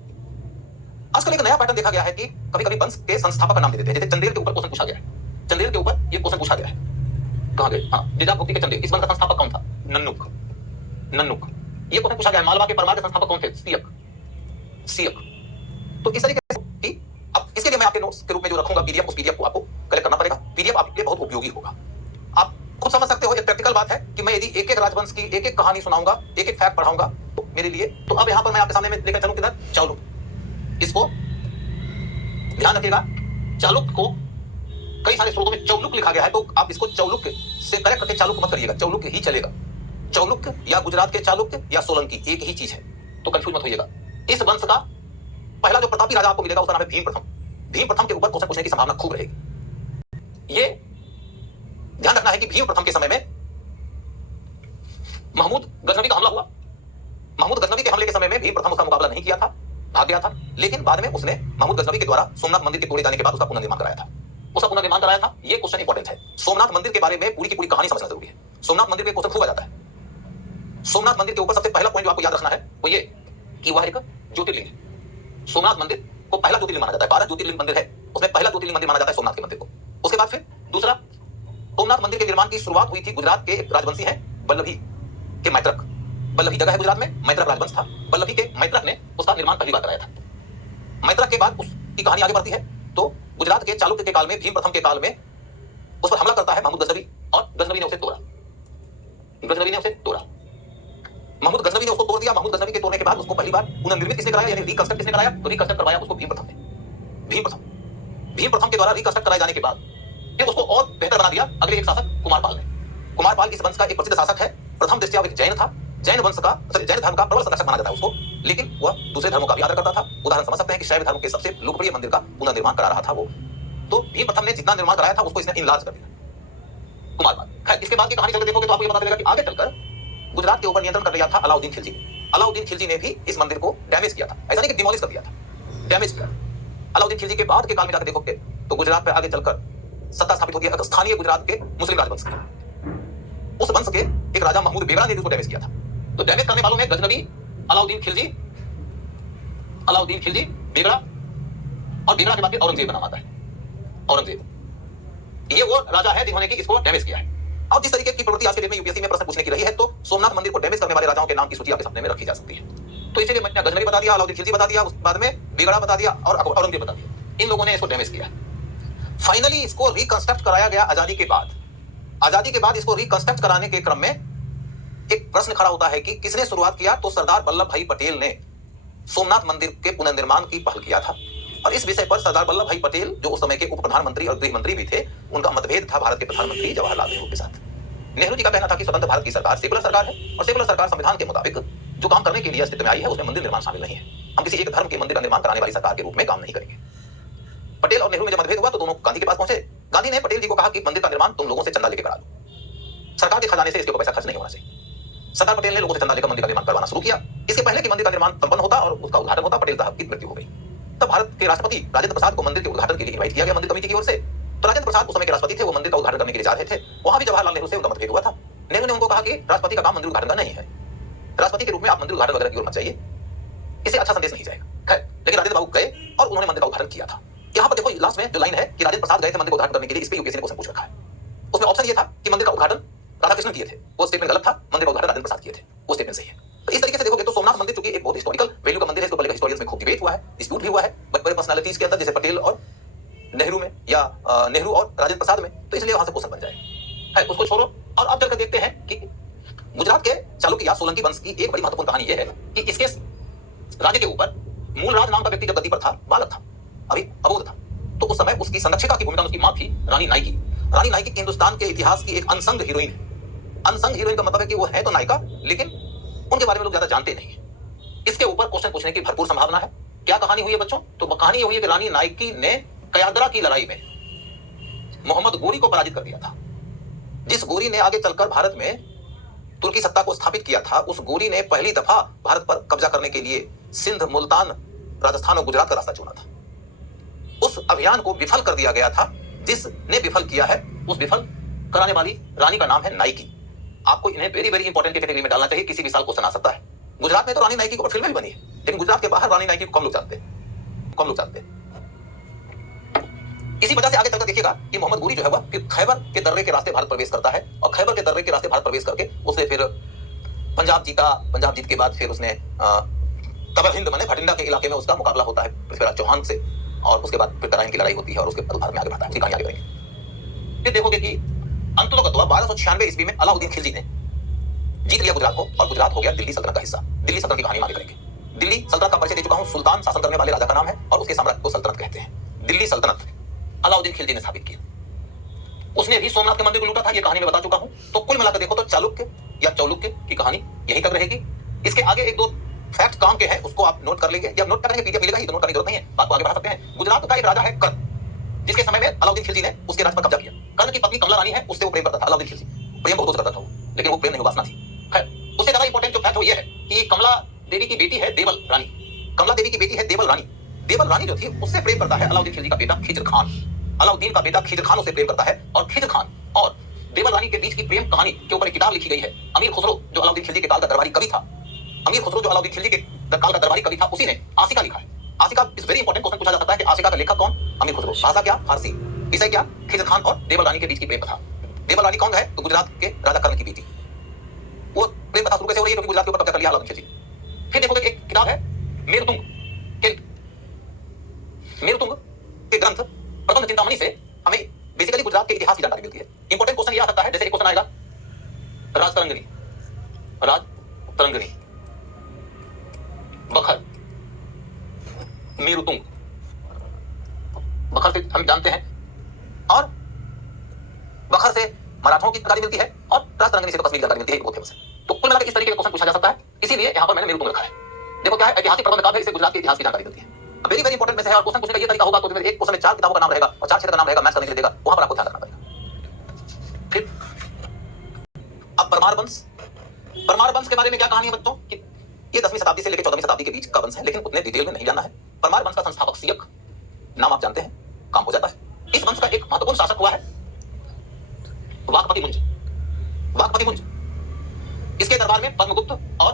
आजकल एक नया पैटर्न देखा गया है कि कभी कभी वंश के संस्थापक का नाम दे देते हैं। जैसे चंदेल के ऊपर क्वेश्चन पूछा गया है, चंदेल के ऊपर ये क्वेश्चन पूछा गया है, कहां गए, हाँ, जेजाक भुक्ति के चंदेल। इस वंश का संस्थापक कौन था? नन्नुक, नन्नुक। ये क्वेश्चन पूछा गया है। मालवा के परमार के संस्थापक कौन थे? सियक, सियक। तो इस तरीके से कि अब इसके लिए मैं आपके नोट्स के रूप में जो रखूंगा पीडीएफ, उस पीडीएफ को आपको कलेक्ट करना पड़ेगा। पीडीएफ आपके लिए बहुत उपयोगी होगा। आप खुद समझ सकते हो, एक प्रैक्टिकल बात है कि मैं यदि एक एक राजवंश की एक एक कहानी सुनाऊंगा, एक एक फैक्ट पढ़ाऊंगा तो मेरे लिए। तो अब यहां पर मैं आपके सामने में लेकर चलूं किधर? चालुक्य। इसको ध्यान रखिएगा, चालुक्य को कई सारे स्रोतों में चौलुक लिखा गया है, तो आप इसको चौलुक्य से करेक्ट करके चालुक्य मत करिएगा, चौलुक्य ही चलेगा। चौलुक्य या गुजरात के चालुक्य या सोलंकी एक ही चीज है, तो कंफ्यूज मत होइएगा। इस वंश का पहला जो प्रतापी राजा आपको मिलेगा उसका नाम है भीम प्रथम। भीम प्रथम के ऊपर क्वेश्चन पूछने की संभावना खूब रहेगी। ये ध्यान रखना है कि भीम प्रथम के समय में महमूद गजनवी का हमला हुआ। महमूद गजनवी के हमले के समय में भीम प्रथम उसका मुकाबला नहीं किया था, भाग गया था। लेकिन बाद में उसने महमूद गजनवी के द्वारा सोमनाथ मंदिर के तोड़े जाने के बाद उसका पुनर्निर्माण कराया था। उसका पुनर्निर्माण कराया था। ये क्वेश्चन इंपॉर्टेंट है। सोमनाथ मंदिर के बारे में पूरी की पूरी कहानी समझना जरूरी है। सोमनाथ मंदिर पे क्वेश्चन खूब आ जाता है। सोमनाथ मंदिर के ऊपर सबसे पहला पॉइंट जो आपको याद रखना है वो ये कि वह एक ज्योतिर्लिंग है। सोमनाथ मंदिर को पहला ज्योतिर्लिंग माना जाता है। 12 ज्योतिर्लिंग मंदिर है, उसमें पहला ज्योतिर्लिंग मंदिर माना जाता है सोमनाथ के मंदिर को। उसके बाद फिर दूसरा, सोमनाथ मंदिर के निर्माण की शुरुआत हुई थी गुजरात के राजवंशी हैं वल्लभी के मैत्रक। वल्लभी जगह है गुजरात में, मैत्रक राजवंश था। वल्लभी के मैत्रक ने उसका निर्माण पहली बार कराया था। मैत्रक के बाद उसकी कहानी आगे बढ़ती है तो गुजरात के चालुक्य के काल में, भीम प्रथम के काल में उस पर हमला करता है महमूद गजनवी, और गजनवी ने उसे तोड़ा। गजनवी ने उसे तोड़ा। महमूद गजनवी ने उसको तोड़ दिया। महमूद गजनवी के तोड़ने के बाद उसको पहली बार पुनर्निर्मित किसने कराया, यानी रिकंस्ट्रक्ट किसने कराया? तो रिकंस्ट्रक्ट करवाया उसको भीम प्रथम ने। भीम प्रथम, भीम प्रथम के द्वारा रिकंस्ट्रक्ट कराए जाने के बाद फिर उसको और बेहतर बना दिया अगले एक शासक कुमारपाल ने। कुमारपाल इस वंश का एक प्रसिद्ध शासक है। प्रथम दृष्टया एक जैन था। जैन वंश का, जैन धर्म का प्रबल संरक्षक माना जाता है उसको, लेकिन वह दूसरे धर्मों का भी आदर करता था। उदाहरण समझ सकते हैं कि शैव धर्म के सबसे लोकप्रिय मंदिर का पुनर्निर्माण करा रहा था वो। तो भीम प्रथम ने जितना निर्माण कराया था उसको इसने इनलार्ज कर दिया, कुमारपाल। खैर, इसके बाद की कहानी चलकर देखोगे तो आपको ये पता चलेगा कि आगे चलकर गुजरात के ऊपर नियंत्रण कर लिया था अलाउद्दीन खिलजी ने। अलाउद्दीन खिलजी ने भी इस मंदिर को डैमेज किया था, ऐसा नहीं कि डिमोलिश कर दिया था, डैमेज किया। अलाउद्दीन खिलजी के बाद के काल में जाकर देखोगे तो गुजरात पर आगे चलकर सत्ता स्थापित होती है स्थानीय गुजरात के मुस्लिम राजवंश की। उस वंश के एक राजा महमूद बेगड़ा ने उसको डैमेज किया था। तो डैमेज करने वालों में गजनवी, अलाउद्दीन खिलजी, बेगड़ा, और बेगड़ा के बाद औरंगजेब का नाम आता है। औरंगजेब ये वो राजा है जिन्होंने कि इसको डैमेज किया है। अब जिस तरीके की प्रवृत्ति आज के डेट में यूपीएससी में प्रश्न पूछने की रही है, तो सोमनाथ मंदिर को डैमेज करने वाले राजाओं के नाम की सूची आपके सामने में रखी जा सकती है। तो इसलिए मैंने गजनवी बता दिया, अलाउद्दीन खिलजी बता दिया, उसके बाद में बिगड़ा बता दिया और औरंगजेब बता दिया। इन लोगों ने इसको डैमेज किया। फाइनली इसको रिकंस्ट्रक्ट कराया गया आजादी के बाद। आजादी के बाद इसको रिकंस्ट्रक्ट कराने के क्रम में एक प्रश्न खड़ा होता है कि किसने शुरुआत किया, तो सरदार वल्लभ भाई पटेल ने सोमनाथ मंदिर के पुनर्निर्माण की पहल किया था। और इस विषय पर सरदार वल्लभ भाई पटेल, जो उस समय के उप प्रधानमंत्री और गृह मंत्री भी थे, उनका मतभेद था भारत के प्रधानमंत्री जवाहरलाल नेहरू के साथ। नेहरू जी का कहना था कि स्वतंत्र भारत की सरकार सेकुलर सरकार है और सेकुलर सरकार संविधान के मुताबिक जो काम करने के लिए अस्तित्व में आई है उसमें मंदिर निर्माण शामिल नहीं है। हम किसी एक धर्म के मंदिर का निर्माण कराने वाली सरकार के रूप में काम नहीं करेंगे। पटेल और नेहरू में जब मतभेद हुआ तो दोनों गांधी के पास पहुंचे। गांधी ने पटेल जी को कहा कि मंदिर का निर्माण तुम लोगों से चंदा लेके करा लो, सरकार के खजाने से इसके ऊपर पैसा खर्च नहीं होना चाहिए। सरदार पटेल ने लोगों से चंदा लेकर मंदिर का निर्माण करवाना शुरू किया। इसके पहले कि मंदिर का निर्माण संपन्न होता और उसका उद्घाटन होता, पटेल साहब की मृत्यु हो गई। तब भारत के राष्ट्रपति राजेंद्र प्रसाद को मंदिर के उद्घाटन के लिए इनवाइट किया गया मंदिर कमेटी की ओर से। तो राजेंद्र प्रसाद उस समय के राष्ट्रपति थे, वो मंदिर का उद्घाटन करने के लिए जा रहे थे। वहां भी जवाहरलाल नेहरू से उनका मतभेद हुआ था। नेहरू ने उनको कहा कि राष्ट्रपति का काम मंदिर उद्घाटन का नहीं है, राष्ट्रपति के रूप में आप मंदिर उद्घाटन वगैरह की ओर मत जाइए, इससे अच्छा संदेश नहीं जाएगा। खैर, लेकिन राजेंद्र बाबू गए और उन्होंने मंदिर का उद्घाटन किया था। यहाँ पर देखो लास्ट में जो लाइन है कि राजेंद्र प्रसाद गए थे मंदिर का उद्घाटन करने के लिए, इस पे यूपीएससी ने क्वेश्चन पूछ रखा है। उसमें ऑप्शन ये था कि मंदिर का उद्घाटन राधाकृष्णन किए थे, वो स्टेटमेंट गलत था। मंदिर का उद्घाटन राजेंद्र प्रसाद किए थे, वो स्टेटमेंट सही है। तो इस तरीके से देखोगे तो सोमनाथ मंदिर चूंकि एक बहुत हिस्टोरिकल वैल्यू का मंदिर है, इसको पहले हिस्टोरियंस में खूब डिबेट हुआ है, डिस्प्यूट भी हुआ है बड़े पर्सनालिटीज के अंदर, जैसे पटेल और नेहरू में या नेहरू और राजेंद्र प्रसाद में। तो इसलिए वहां से क्वेश्चन बन जाएगा, उसको छोड़ो। और अब चलकर देखते हैं कि गुजरात के चालुक्य या सोलंकी वंश की एक बड़ी महत्वपूर्ण कहानी यह है कि इसके राज्य के ऊपर मूलराज नाम का व्यक्ति जब गद्दी पर था, बालक था, अभी अबोध था, तो उस समय उसकी संरक्षिका की भूमिका उसकी मां थी रानी नाइकी। रानी नाइकी हिंदुस्तान के इतिहास की एक अनसंग हीरोइन है। अनसंग हीरोइन का मतलब है कि वो है तो नायिका, लेकिन उनके बारे में लोग ज्यादा जानते नहीं है। इसके ऊपर क्वेश्चन पूछने की भरपूर संभावना है। क्या कहानी हुई है बच्चों? तो कहानी ये हुई है कि रानी नाइकी ने कयादरा की लड़ाई में मोहम्मद गोरी को पराजित कर दिया था। जिस गोरी ने आगे चलकर भारत में तुर्की सत्ता को स्थापित किया था, उस गोरी ने पहली दफा भारत पर कब्जा करने के लिए सिंध, मुल्तान, राजस्थान और गुजरात का रास्ता चुना था। उस अभियान को विफल कर दिया गया था। जिसने विफल किया है, उस विफल कराने वाली रानी का नाम है नाइकी। आपको इन्हें वेरी वेरी इंपॉर्टेंट की कैटेगरी में डालना चाहिए, किसी भी साल क्वेश्चन आ सकता है। गुजरात में तो रानी नाइकी को फिल्में भी बनी है, लेकिन गुजरात के बाहर रानी नाइकी को कम लोग जानते हैं, कम लोग जानते हैं। इसी वजह से आगे चलकर देखिएगा कि मोहम्मद गोरी जो है वह फिर खैबर के दर्रे के रास्ते भारत प्रवेश करता है और खैबर के दर्रे के रास्ते भारत प्रवेश करके उसने फिर पंजाब जीता। पंजाब जीत के बाद फिर उसने तबर हिंद माने भटिंडा के इलाके में उसका मुकाबला होता है पृथ्वीराज चौहान से, और उसके बाद फिर तराइन की लड़ाई होती है और उसके बाद भारत में आगे बढ़ता है। कहानी आगे बढ़ेगी। फिर देखोगे कि अंततः 1296 ईस्वी में अलाउद्दीन खिलजी ने जीत लिया गुजरात को और गुजरात हो गया दिल्ली सल्तनत का हिस्सा। दिल्ली सल्तनत की कहानी आगे करेंगे। दिल्ली सल्तनत का परिचय दे चुका हूं। सुल्तान शासन करने वाले राजा का नाम है और उसके साम्राज्य को सल्तनत कहते हैं। दिल्ली सल्तनत अलाउद्दीन खिलजी ने स्थापित किया। उसने भी सोमनाथ के मंदिर को लूटा था, यह कहानी में बता चुका हूं। तो कुल मिलाकर देखो तो चालुक्य या चौलुक्य की कहानी यहीं तक रहेगी। इसके आगे एक दो फैक्ट काम के हैं, उसको आप नोट कर लेंगे। जब नोट करेंगे पीडीएफ मिलेगा ही, तो नोट करने की जरूरत नहीं है, बात को आगे बढ़ा सकते हैं। गुजरात का एक राजा है कर्ण, जिसके समय में अलाउद्दीन खिलजी ने उसके राज्य पर कब्जा किया। कर्ण की पत्नी कमला रानी है, उससे वो प्रेम करता था अलाउद्दीन खिलजी। प्रेम बहुत करता था वो, लेकिन वो प्रेम नहीं, उपासना थी। खैर, उससे ज्यादा इंपॉर्टेंट जो फैक्ट वो ये है कि कमला देवी की बेटी है देवल रानी। कमला देवी की बेटी है देवल रानी। देवल रानी जो थी उससे प्रेम करता है अलाउद्दीन खिलजी का बेटा खिज्र खान। अलाउद्दीन का बेटा खिज्र खान उससे प्रेम करता है और खिज्र खान और देवल रानी के बीच की प्रेम कहानी के ऊपर एक किताब लिखी गई है। अमीर खुसरो जो अलाउद्दीन खिलजी के काल का दरबारी कवि था, अमीर खुसरो जो अलाउद्दीन खिलजी के काल का दरबारी कवि था, उसी ने आशिका लिखा है। आशिका इस वेरी इंपॉर्टेंट क्वेश्चन पूछा जा सकता है कि आशिका का लेखक कौन? अमीर खुसरो। भाषा क्या? फारसी। विषय क्या? खिज्र खान और देवल रानी के बीच की प्रेम कथा। देवल रानी कौन है? तो गुजरात के राजा कर्ण की बेटी। वो प्रेम कथा शुरू कैसे हो रही है? क्योंकि गुजरात के ऊपर कब्जा कर लिया अलाउद्दीन खिलजी। फिर देखोगे एक किताब है मेरुतुंग के ग्रंथ प्रबंध चिंतामणि से हमें बेसिकली गुजरात के इतिहास की जानकारी मिलती है। इंपॉर्टेंट क्वेश्चन ये आ सकता है, जैसे एक क्वेश्चन आएगा राजतरंगिणी, बखर, मेरुतुंग। बखर से हम जानते हैं और बखर से मराठों की जानकारी मिलती है और राजतरंगिणी से तो कश्मीर की जानकारी मिलती है, बहुत फेमस है। तो कुल मिलाकर इस तरीके का क्वेश्चन पूछा जा सकता है, इसीलिए यहां पर मैंने मेरुतुंग रखा है। देखो क्या है, ऐतिहासिक प्रबंध काव्य है, इससे गुजरात के इतिहास की जानकारी मिलती है। वेरी वेरी इंपॉर्टेंट में से है और क्वेश्चन पूछने का ये तरीका होगा तो एक क्वेश्चन में 4 किताबों का नाम रहेगा और 4 क्षेत्र का नाम रहेगा, मैच करने के लिए देगा, वहां पर आपको ध्यान रखना पड़ेगा। फिर अब परमार वंश के बारे में क्या कहानी है बच्चों कि ये 10वीं शताब्दी से लेकर 14वीं शताब्दी के बीच का वंश है, लेकिन उतने डिटेल में नहीं जाना है। परमार वंश का संस्थापक सियक, नाम आप जानते हैं, काम हो जाता है। इस वंश का एक महत्वपूर्ण शासक हुआ है वाकपति मुंज। इसके दरबार में पद्मगुप्त और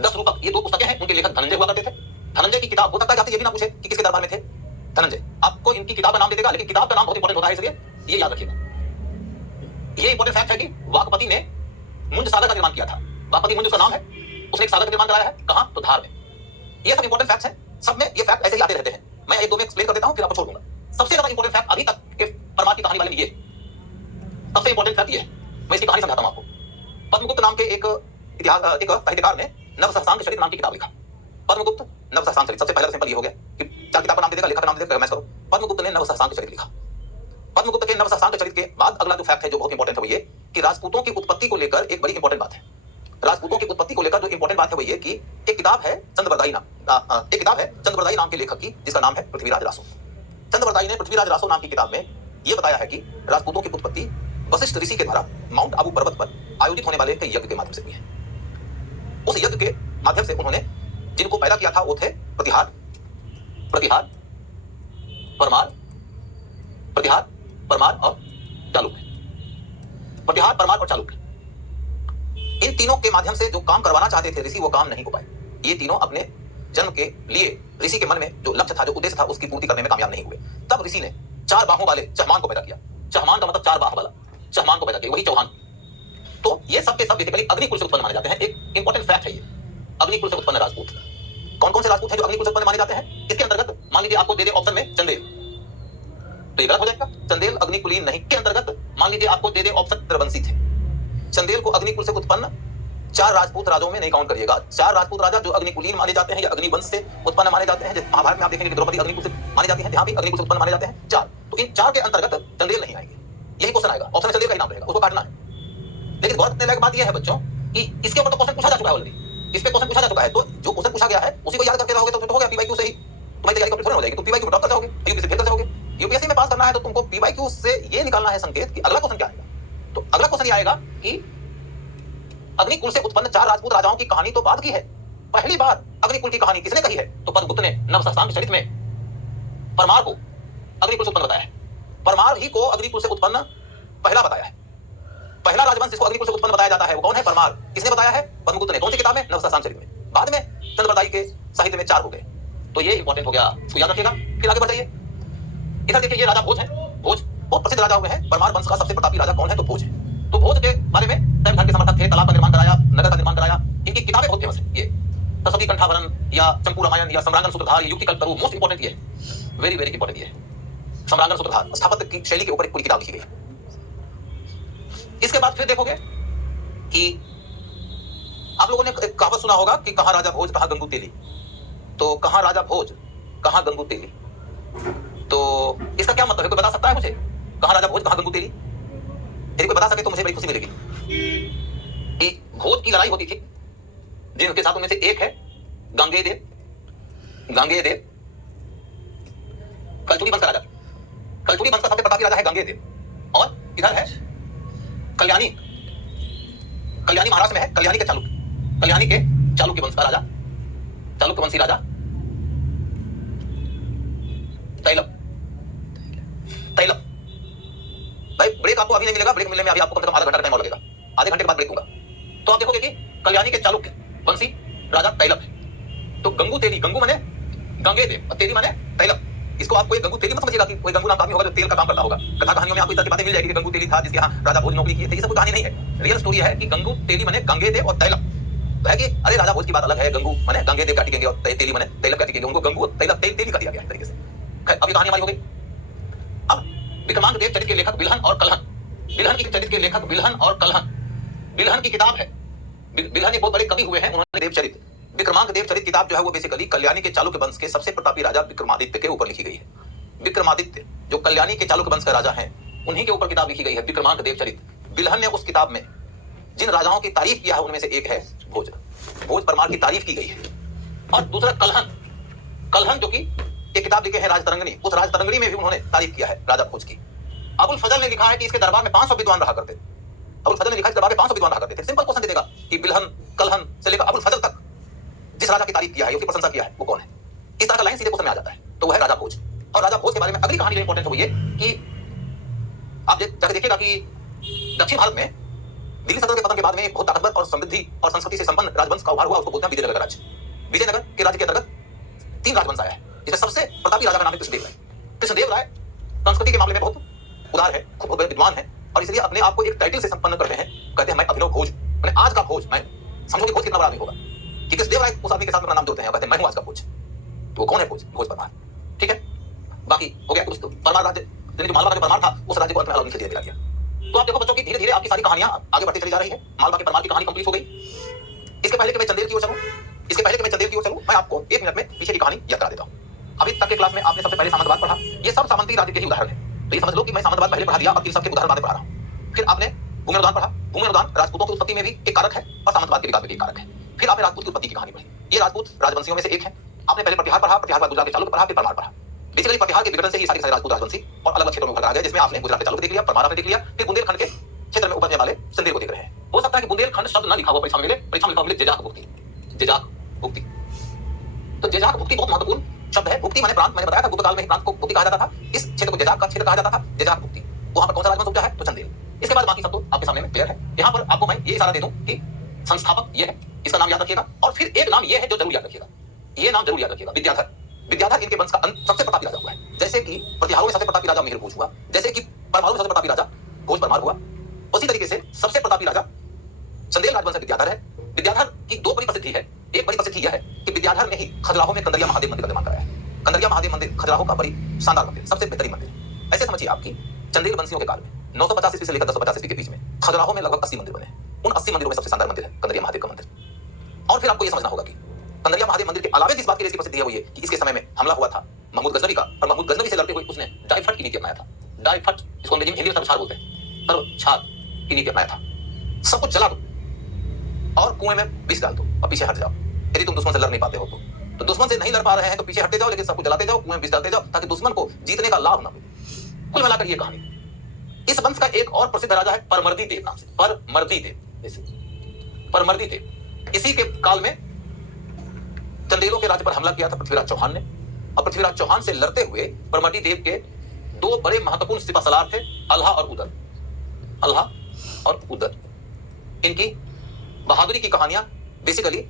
10 रूपक, ये 2 पुस्तकें हैं। उनके लेखक धनंजय हुआ करते थे। धनंजय की किताब, हो सकता है आपसे ये भी ना पूछे कि किसके दरबार में थे धनंजय। आपको इनकी किताब का नाम दे देगा, लेकिन किताब का नाम बहुत इंपॉर्टेंट होता है, इसलिए ये याद रखिएगा। ये इंपॉर्टेंट फैक्ट है कि वाकपति ने मुंज सागर का निर्माण किया था। वाकपति मुंज उसका नाम है, उसने एक सागर का निर्माण कराया है। कहां? तो धार में। ये सब इंपॉर्टेंट फैक्ट्स हैं, सब में ये फैक्ट ऐसे ही आते रहते हैं। मैं एक दो में एक्सप्लेन कर देता हूं, फिर आपको छोड़ दूंगा। सबसे ज्यादा इंपॉर्टेंट फैक्ट अभी तक के परमार की कहानी वाले में ये सबसे इंपॉर्टेंट फैक्ट ये है। मैं इसकी कहानी समझाता हूं आपको। पद्मगुप्त नाम के एक साहित्यकार ने नवसहस्रांक चरित नाम की किताब लिखा। पद्मगुप्त नवसहस्रांक चरित, सबसे पहला सिंपल ये हो गया कि चार किताब का नाम दे देगा, लेखक का नाम दे देगा, मैच करो। पद्मगुप्त ने नवसहस्रांक चरित लिखा। पद्मगुप्त के नवसहस्रांक चरित के बाद अगला जो फैक्ट है, जो बहुत इंपॉर्टेंट है, वो ये कि राजपूतों की उत्पत्ति को लेकर एक बड़ी इंपॉर्टेंट बात है। राजपूतों की उत्पत्ति को लेकर जो इंपॉर्टेंट बात है वो ये कि एक किताब है चंद्रबरदाई नाम के लेखक की, जिसका नाम है पृथ्वीराज रासो। चंद्रबरदाई ने पृथ्वीराज रासो नाम की किताब में यह बताया है कि राजपूतों की उत्पत्ति वशिष्ठ ऋषि के द्वारा माउंट आबू पर्वत पर आयोजित होने वाले एक यज्ञ के माध्यम से हुई है। उस यज्ञ के माध्यम से उन्होंने जिनको पैदा किया था वो थे प्रतिहार, परमार और चालुक्य। प्रतिहार, परमार और चालुक्य, इन तीनों के माध्यम से जो काम करवाना चाहते थे ऋषि, वो काम नहीं हो पाए। ये तीनों अपने जन्म के लिए ऋषि के मन में जो लक्ष्य था, जो उद्देश्य था, उसकी पूर्ति करने में कामयाब नहीं हुए। तब ऋषि ने चार बाहों वाले चहमान को पैदा किया। चहमान का मतलब चार बाह वाला, चहमान को पैदा किया, वही चौहान। तो ये सब के सब बेसिकली अग्निकुल से उत्पन्न माने जाते हैं। एक इंपॉर्टेंट फैक्ट है ये, अग्निकुल से उत्पन्न राजपूत। कौन कौन से राजपूत हैं जो अग्निकुल से उत्पन्न माने जाते हैं? इसके अंतर्गत मान लीजिए आपको दे दे ऑप्शन में चंदेल, तो ये गलत हो जाएगा। चंदेल अग्निकुलीन नहीं। के अंतर्गत मान लीजिए आपको दे दे ऑप्शन त्रिवंशी थे। चंदेल को अग्निकुल से उत्पन्न चार राजपूत राजाओं में नहीं काउंट करिएगा। चार राजपूत राजा जो अग्निकुलीन माने जाते हैं या अग्निवंश से उत्पन्न माने जाते हैं, जैसे महाभारत में आप देखेंगे द्रौपदी अग्निकुल से मानी जाती है, यहाँ भी अग्निकुल से उत्पन्न माने जाते हैं चार। तो इन चार के अंतर्गत चंदेल नहीं आएंगे। यही क्वेश्चन आएगा, ऑप्शन में चंदेल का ही नाम रहेगा, उसको काटना है। लेकिन गौर करने लायक बात यह है बच्चों कि इसके ऊपर तो क्वेश्चन पूछा जा चुका है ऑलरेडी। इस पे क्वेश्चन पूछा जा चुका है, तो जो क्वेश्चन पूछा गया है उसी को याद करके रहोगे तो हो गया। पीवाईक्यू से ही तुम्हारी तैयारी कंप्लीट हो जाएगी। तुम पीवाईक्यू में टॉप कर जाओगे, यूपीएससी से फेल कर जाओगे। यूपीएससी में पास करना है तो तुमको पीवाईक्यू से ये निकालना है संकेत कि अगला क्वेश्चन क्या आएगा। तो अगला क्वेश्चन ये आएगा कि अग्निकुल से उत्पन्न चार राजपूत राजाओं की कहानी तो बाद की है, पहली बार अग्निकुल की कहानी किसने कही है? तो पद्मगुप्त ने नवसहस्रांक चरित में परमार को अग्निकुल से उत्पन्न बताया है। परमार ही को अग्निकुल से उत्पन्न पहला बताया है। पहला राजवंश जिसको अग्निकुल से उत्पन्न बताया जाता है वो कौन है? परमार। किसने बताया है? पद्मगुप्त ने। कौन सी किताब में? नवसहस्रांक चरित में। बाद में चंद्रबरदाई के साहित्य में चार हो गए। तो ये इंपॉर्टेंट हो गया, इसको याद रखिएगा। फिर आगे बढ़ जाइए। इधर देखिए, ये राजा भोज है। भोज बहुत प्रसिद्ध राजा हुए हैं। परमार वंश का सबसे प्रतापी राजा कौन है? तो भोज है। तो भोज के बारे में तैम धन के समर्थक थे, तालाब का निर्माण कराया, नगर का निर्माण कराया। इनकी किताबें बहुत फेमस है। ये सरस्वती कंठाभरण या चंपू रामायण या सम्रांगण सूत्रधार, युक्ति कल्पतरु, मोस्ट इंपॉर्टेंट ये वेरी वेरी इंपॉर्टेंट ये सम्रांगण सूत्रधार, स्थापत्य की शैली के ऊपर एक पूरी किताब लिखी गई। इसके बाद फिर देखोगे कि आप लोगों ने एक कहावत सुना होगा कि कहां राजा भोज कहां गंगू तेली। तो कहां राजा भोज कहां गंगू तेली, तो इसका क्या मतलब है? कोई बता सकता है मुझे? कहां राजा भोज कहां गंगू तेली? यदि कोई बता सके तो मुझे बड़ी खुशी मिलेगी। कि भोज की लड़ाई होती थी, जिनके साथ उनमें से एक है गांगेयदेव कलचुरी वंश का राजा। कलचुरी वंश का सबसे प्रतापी राजा है गांगेयदेव। और इधर है कल्याणी महाराष्ट्र में है। कल्याणी के चालुक्य वंश का राजा, चालुक्य वंशी राजा तैलप। भाई ब्रेक आपको अभी नहीं मिलेगा, ब्रेक मिलने में अभी आपको कम से कम आधा घंटा का टाइम और लगेगा। आधे घंटे के बाद ब्रेक दूंगा। तो आप देखोगे कि कल्याणी के चालुक्य वंशी राजा तैलप है। तो गंगू तेली, गंगू माने गांगेयदेव और तेली माने तैलप। इसको आप कोई गंगू तेली मत समझिएगा कि कोई गंगू नाम का आदमी होगा जो तेल का काम करता होगा। कथा कहानियों में आपको इस तरह की बातें मिल जाएगी कि गंगू तेली था जिसके यहाँ राजा भोज नौकरी किए थे। ये सब कोई कहानी नहीं है। रियल स्टोरी है कि गंगू तेली माने गांगेयदेव और तैलप। तो है कि अरे राजा भोज की बात अलग है, गंगू माने गांगेयदेव काटी गएंगे और तेली माने तैलप काटी गएंगे। उनको गंगू तैलप तेली का दिया गया है तरीके से। अब ये कहानी हमारी हो गई। अब विक्रमांक देव चरित के लेखक बिल्हन और कलहन, बिल्हन की चरित के लेखक बिल्हन और कलहन, बिल्हन की किताब है। बिल्हन एक बहुत बड़े कवि हुए हैं, उन्होंने देवचरित, विक्रमांक देवचरित किताब जो है वो बेसिकली कल्याणी के चालुक्य वंश के सबसे प्रतापी राजा विक्रमादित्य के ऊपर लिखी गई है। विक्रमादित्य जो कल्याणी के चालुक्य वंश का राजा हैं, उन्हीं के ऊपर किताब लिखी गई है विक्रमांक देवचरित। बिल्हन ने उस किताब में जिन राजाओं की तारीफ किया है उनमें से एक है भोज। भोज परमार की तारीफ की गई है। और दूसरा कलहन जो कि एक किताब लिखे हैं राजतरंगिणी, उस राजतरंगिणी में भी उन्होंने तारीफ किया है राजा भोज की। अबुल फजल ने लिखा है कि इसके दरबार में 500 विद्वान रहा करते थे। अबुल फजल ने लिखा है दरबार में 500 विद्वान रहा करते थे। सिंपल क्वेश्चन दे देगा कि बिल्हन कलहन से लेकर अबुल फजल तक जिस राजा की तारीफ किया है, उसकी प्रशंसा किया है, वो कौन है? इस तरह का लाइन सीधे क्वेश्चन में आ जाता है, तो वह है राजा भोज। और राजा भोज के बारे में अगली कहानी जो इंपॉर्टेंट है वो ये कि आप जाकर देखिएगा कि दक्षिण भारत में दिल्ली सल्तनत के पतन के बाद में एक बहुत ताकतवर और समृद्धि और संस्कृति से संपन्न राजवंश का उभार हुआ। उसको बोलते हैं विजयनगर राज्य। विजयनगर के राज्य के अंतर्गत 3 राजवंश आया है, जिसमें सबसे प्रतापी राजा का नाम है कृष्णदेव राय। कृष्णदेव राय संस्कृति के मामले में बहुत उदार है, खूब विद्वान है और इसलिए अपने आप को एक टाइटल से संपन्न करते हैं। कहते हैं मैं अभिनव भोज, मैंने आज का भोज। मैं समझो कि भोज कितना बड़ा आदमी होगा कि कृष्णदेव राय उस आदमी के साथ अपना नाम जोड़ते हैं और कहते हैं मैं हूं आज का भोज। तो वो कौन है? भोज, भोज परमार। ठीक है, बाकी हो गया। दोस्तों परमार राज्य जो मालवा का जो परमार था उस राज्य को अंत में अलाउद्दीन खिलजी ने दिला दिया। तो आप देखो बच्चों की धीरे धीरे आपकी सारी कहानियां आगे बढ़ती चली जा रही है। मालवा के परमार की कहानी कंप्लीट हो गई। इसके पहले कि मैं चंदेल की ओर चलूं, मैं आपको 1 मिनट में पीछे की कहानी याद करा देता हूं। अभी तक के क्लास में आपने सबसे पहले सामंतवाद पढ़ा। ये सब सामंती राज्य के ही उदाहरण है। तो ये समझ लो कि मैं सामंतवाद पहले पढ़ा दिया और इन सबके उदाहरण बाद में पढ़ा रहा हूं। फिर आपने भूमिरोधान पढ़ा। भूमिरोधान राजपूतों की उत्पत्ति में भी एक कारक है और सामंतवाद के विकास में भी एक कारक है। फिर आपने राजपूत की उत्पत्ति की कहानी पढ़ी। ये राजपूत राजवंशियों में से एक है। आपने पहले प्रतिहार पढ़ा, प्रतिहार बाद गुजरात के चालुक्य पढ़ा, फिर परमार पढ़ा। बेसिकली प्रतिहार के विघटन से ही सारे राजपूत राजवंशी और अलग अलग क्षेत्रों में उभर आ गए, जिसमें आपने गुजरात के चालुक्य देख लिया, परमार आपने देख लिया, फिर बुंदेलखंड के क्षेत्र में उपजने वाले चंदेल को देख रहे हैं। हो सकता है कि बुंदेलखंड शब्द ना लिखा हुआ परीक्षा में मिले, परीक्षा में लिखा मिले जेजाक भुक्ति। जेजाक भुक्ति, तो जेजाक भुक्ति बहुत महत्वपूर्ण शब्द है। भुक्ति माने प्रांत। मैंने बताया था गुप्त काल में प्रांत को भुक्ति कहा जाता था। इस क्षेत्र को जेजाक का क्षेत्र कहा जाता था। जेजाक भुक्ति, वहां पर कौन सा राजवंश उपजा है? तो चंदेल। इसके बाद बाकी सब तो आपके सामने में क्लियर है। यहाँ पर आपको मैं ये इशारा दे दूं कि संस्थापक ये है, इसका नाम याद रखिएगा। और फिर एक नाम ये है जो जरूर याद रखिएगा, ये नाम जरूर याद रखिएगा, विद्याधर। विद्याधर इनके वंश का सबसे प्रतापी राजा हुआ है। जैसे कि प्रतिहारों में सबसे प्रतापी राजा मिहिर भोज हुआ, जैसे कि परमाणु में सबसे प्रतापी राजा भोज परमार हुआ, उसी तरीके से सबसे प्रतापी राजा चंदेल राजवंश विद्याधर है। विद्याधर की 2 बड़ी प्रसिद्धि है। एक बड़ी प्रसिद्धि यह है कि विद्याधर ने ही खजुराहो में कंदरिया महादेव मंदिर का निर्माण कराया है। कंदरिया महादेव मंदिर खजुराहो का बड़ी शानदार मंदिर, सबसे बेहतरीन मंदिर। ऐसे समझिए आपकी चंदेल वंशियों के काल में 950 ईस्वी से लेकर 1050 ईस्वी के बीच में खजुराहो में लगभग 80 मंदिर बने। उन 80 मंदिरों में सबसे शानदार मंदिर है कंदरिया महादेव का मंदिर। और फिर आपको यह समझना होगा कि कंदरिया महादेव मंदिर के अलावे जिस बात की प्रसिद्धि है वो ये कि इसके समय में हमला हुआ था महमूद गजनवी का, और महमूद गजनवी से लड़ते हुए उसने डाइफट की नीति अपनाया था। डाइफट, इसको अंग्रेजी में हिंदी में सर्वछार बोलते हैं, सर्वछार की नीति अपनाया था। सब कुछ जला दो और कुएं में विष डाल दो और पीछे हट जाओ। यदि तुम दुश्मन से लड़ नहीं पाते हो तो दुश्मन से नहीं लड़ पा रहे हैं तो पीछे हटते जाओ, लेकिन सब कुछ जलाते जाओ, कुएं में विष डालते जाओ, ताकि दुश्मन को जीतने का लाभ ना मिले। कुल मिलाकर ये कहानी। इस वंश का एक और प्रसिद्ध राजा है परमर्दी देव नाम से। परमर्दी देव, परमर्दी देव। इसी के काल में चंदेलों के राज्य पर हमला किया था पृथ्वीराज चौहान ने, और पृथ्वीराज चौहान से लड़ते हुए परमर्दी देव के 2 बड़े महत्वपूर्ण सिपासलार थे, अल्हा और उदर। अल्हा और उदर, इनकी बहादुरी की कहानियां बेसिकली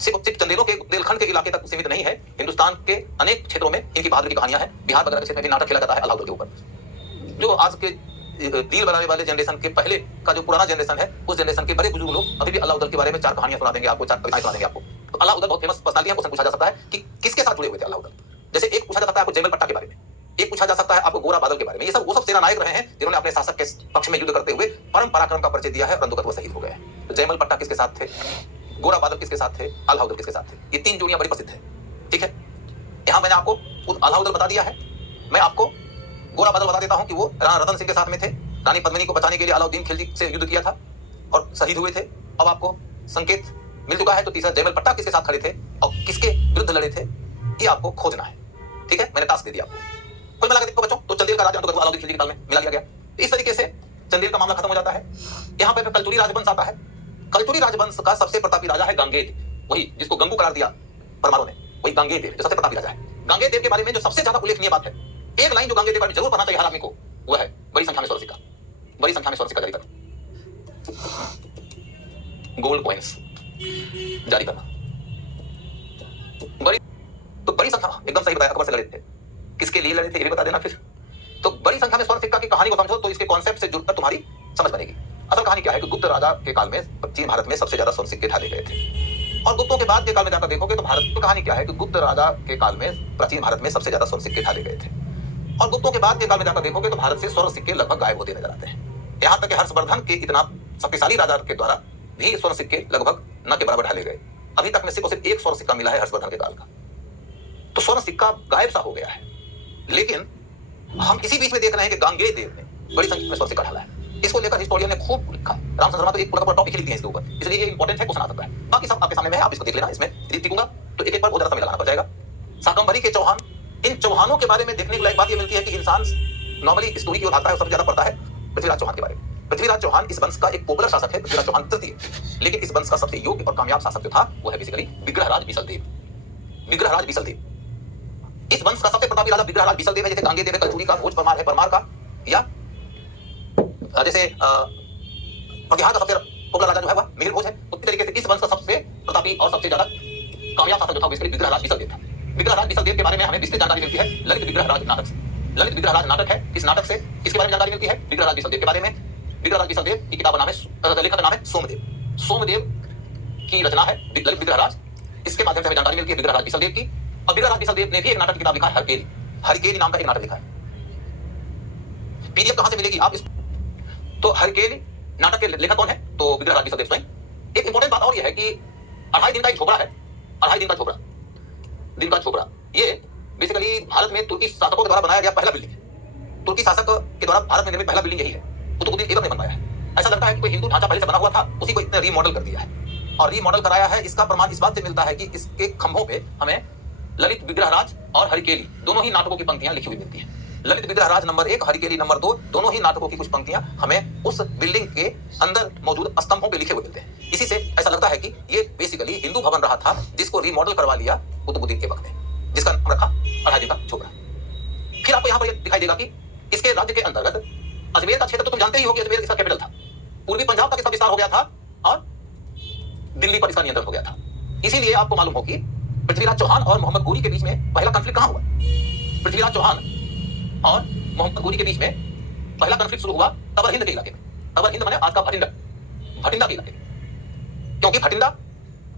सिर्फ चंदेलों के बुंदेलखंड के इलाके तक सीमित नहीं है। हिंदुस्तान के अनेक क्षेत्रों में इनकी बहादुरी की कहानियां हैं। बिहार वगैरह के क्षेत्र में भी नाटक खेला जाता है अल्हा उदर के ऊपर। जो आज के रील बनाने वाले जनरेशन के पहले का जो पुराना जनरेशन है, उस जनरेशन के बड़े बुजुर्ग लोग अभी भी अल्हा उदर के बारे में 4 कहानियां सुना देंगे आपको, 4 कविताएं सुना देंगे आपको। तो अल्हा उदर बहुत फेमस पर्सनालिटी है। क्वेश्चन पूछा जा सकता है कि किसके साथ जुड़े हुए थे अल्हा उदर। जैसे एक पूछा जा सकता है आपको जयमल पट्टा के बारे में, एक पूछा जा सकता है आपको गोरा बादल के बारे में। ये सब वो सब सेना नायक रहे हैं जिन्होंने अपने शासक के पक्ष में युद्ध करते हुए परम पराक्रम का परिचय दिया है और अंततः वो शहीद हो गए हैं। तो जयमल पट्टा किसके साथ थे, गोरा बादल किसके साथ थे, अल्हा उदर किसके साथ थे? ये 3 जोड़ियां बड़ी प्रसिद्ध है। ठीक है, यहां मैंने आपको अल्हा उदर बता दिया है। मैं आपको गोरा बादल बता देता हूं कि वो राणा रतन सिंह के साथ में थे। रानी पद्मिनी को बचाने के लिए अलाउद्दीन खिलजी से युद्ध किया था और शहीद हुए थे। अब आपको संकेत मिल चुका है। तो तीसरा जयमल पट्टा किसके साथ खड़े थे और किसके विरुद्ध लड़े थे, ये आपको खोजना है। ठीक है, मैंने टास्क दे दिया आपको। कोई मिला के देखो बच्चों, तो चंदेल का राजा तो अलाउद्दीन खिलजी के काल में मिला दिया गया। इस तरीके से चंदेल का मामला खत्म हो जाता है। यहाँ पे कलचुरी राजवंश आता है। कलचुरी राजवंश का सबसे प्रतापी राजा है गांगेय, वही जिसको गंगू करार दिया परमाणु ने, वही गांगेय देव जो सबसे प्रतापी राजा है। गांगेय देव के बारे में जो सबसे ज्यादा उल्लेखनीय बात है, एक लाइन जो गांगेय देव जरूर पढ़ना चाहिए हर आदमी को, वो है बड़ी संख्या में स्वर्ण सिक्का। बड़ी संख्या में स्वर्ण सिक्का जारी करना, गोल्ड कॉइन्स जारी करना। बड़ी संख्या, एकदम सही बताया, अकबर से लड़े थे। किसके लिए लड़े थे ये भी बता देना फिर। तो बड़ी संख्या में स्वर्ण सिक्का की कहानी को समझो तो इसके कॉन्सेप्ट से जुड़कर तुम्हारी समझ बनेगी। असल कहानी क्या है कि गुप्त राजा के काल में पश्चिम भारत में सबसे ज्यादा स्वर्ण सिक्के ढाले गए थे। और गुप्तों के बाद के काल में जाकर देखोगे तो भारत की कहानी क्या है कि गुप्त राजा के काल में प्राचीन भारत में सबसे ज्यादा स्वर्ण सिक्के ढाले गए थे। और गुप्तों के बाद के काल में जाकर देखोगे तो भारत से स्वर्ण सिक्के लगभग गायब होते नजर आते हैं। यहाँ तक कि हर्षवर्धन के इतना शक्तिशाली राजा के द्वारा भी स्वर्ण सिक्के लगभग न के बराबर ढाले गए। अभी तक में सिर्फ एक स्वर्ण सिक्का मिला है हर्षवर्धन के काल का। तो स्वर्ण सिक्का गायब सा हो गया है। लेकिन हम इसी बीच में देख रहे हैं कि गांगेय देव ने बड़ी संख्या में स्वर्ण सिक्का ढाला है। इसको लेकर हिस्टोरियन ने खूब लिखा। रामचंद्र वर्मा तो एक पूरा टॉपिक लिख दिया इसके ऊपर, इसलिए ये इंपॉर्टेंट है, क्वेश्चन आ सकता है। बाकी सब आपके सामने है, आप इसको देख लेना। इसमें यदि टिकूंगा तो एक पर बहुत ज्यादा समय लगाना पड़ जाएगा। शाकंभरी के चौहान, इन चौहानों के बारे में देखने की लायक बात यह मिलती है कि इंसान नॉर्मली स्टोरी की ओर आता है और सबसे ज्यादा पढ़ता है पृथ्वीराज चौहान के बारे में। पृथ्वीराज चौहान इस वंश का एक पॉपुलर शासक है, पृथ्वीराज चौहान तृतीय। लेकिन इस वंश का सबसे योग्य और कामयाब शासक जो था वो है बेसिकली विग्रहराज बिसलदेव। विग्रहराज बिसलदेव इस वंश का सबसे प्रतापी राजा विग्रहराज बिसलदेव है। जैसे गांगेय देव है, कलचुरी का, भोज परमार है परमार का, या जैसे प्रतिहार का सबसे पॉपुलर राजा जो है वह मिहिर भोज है। उसी तरीके से इस वंश का सबसे प्रतापी और सबसे ज्यादा कामयाब शासक जो था बेसिकली विग्रहराज बिसलदेव था। विग्रहराज बिसलदेव के बारे में हमें विस्तृत जानकारी मिलती है ललित विग्रहराज नाटक से। ललित विग्रहराज नाटक है। इस नाटक से किसके बारे में जानकारी मिलती है? विग्रहराज बिसलदेव के बारे में। विग्रहराज बिसलदेव की किताब का नाम है, लेखक का नाम है सोमदेव। सोमदेव की रचना है ललित विग्रहराज। इसके माध्यम से हमें जानकारी मिलती है विग्रहराज बिसलदेव की। और विग्रहराज बिसलदेव ने भी एक नाटक की किताब लिखा है, हरकेली। हरकेली नाम का एक नाटक लिखा है। पीडीएफ कहां से मिलेगी आप इस? तो हरकेली नाटक के लेखक कौन है? तो विग्रहराज बिसलदेव स्वयं। एक इंपॉर्टेंट बात और यह है कि 2.5 दिन का एक झोपड़ा है। 2.5 दिन का झोपड़ा ये बेसिकली भारत में तुर्की शासकों के द्वारा बनाया गया पहला बिल्डिंग है। तुर्की शासक के द्वारा भारत में निर्मित पहला बिल्डिंग यही है। कुतुबुद्दीन ऐबक ने बनवाया है। ऐसा लगता है कि कोई हिंदू ढांचा पहले से बना हुआ था, उसी को इतने रीमॉडल कर दिया है। और रीमॉडल कराया है, इसका प्रमाण इस बात से मिलता है कि इसके खंभों पे हमें ललित विग्रहराज और हरकेली दोनों ही नाटकों की पंक्तियां लिखी हुई मिलती हैं। ललित विग्रहराज नंबर 1, हरकेली नंबर 2, दोनों ही नाटकों की कुछ पंक्तियां हमें उस बिल्डिंग के अंदर मौजूद स्तंभों पे लिखे हुए मिलते हैं। इसी से ऐसा लगता है कि ये बेसिकली हिंदू भवन रहा था, जिसको रीमॉडल करवा लिया कुतुबुद्दीन ऐबक ने, जिसका नाम रखा 2.5 दिन का झोपड़ा। फिर आपको यहाँ पर दिखाई देगा कि इसके राज्य के अंतर्गत अजमेर का क्षेत्र, तो तुम जानते ही हो कि अजमेर इसका कैपिटल था। पूर्वी पंजाब तक इसका विस्तार हो गया था और दिल्ली पर इसका नियंत्रण हो गया था। इसीलिए आपको मालूम हो कि पृथ्वीराज चौहान और मोहम्मद गोरी के बीच में पहला कॉन्फ्लिक्ट कहां हुआ? पृथ्वीराज चौहान और मोहम्मद गोरी के बीच में पहला कॉन्फ्लिक्ट शुरू हुआ तबर हिंद के इलाके में। तबर हिंद माने आज का भटिंडा के इलाके में, क्योंकि भटिंडा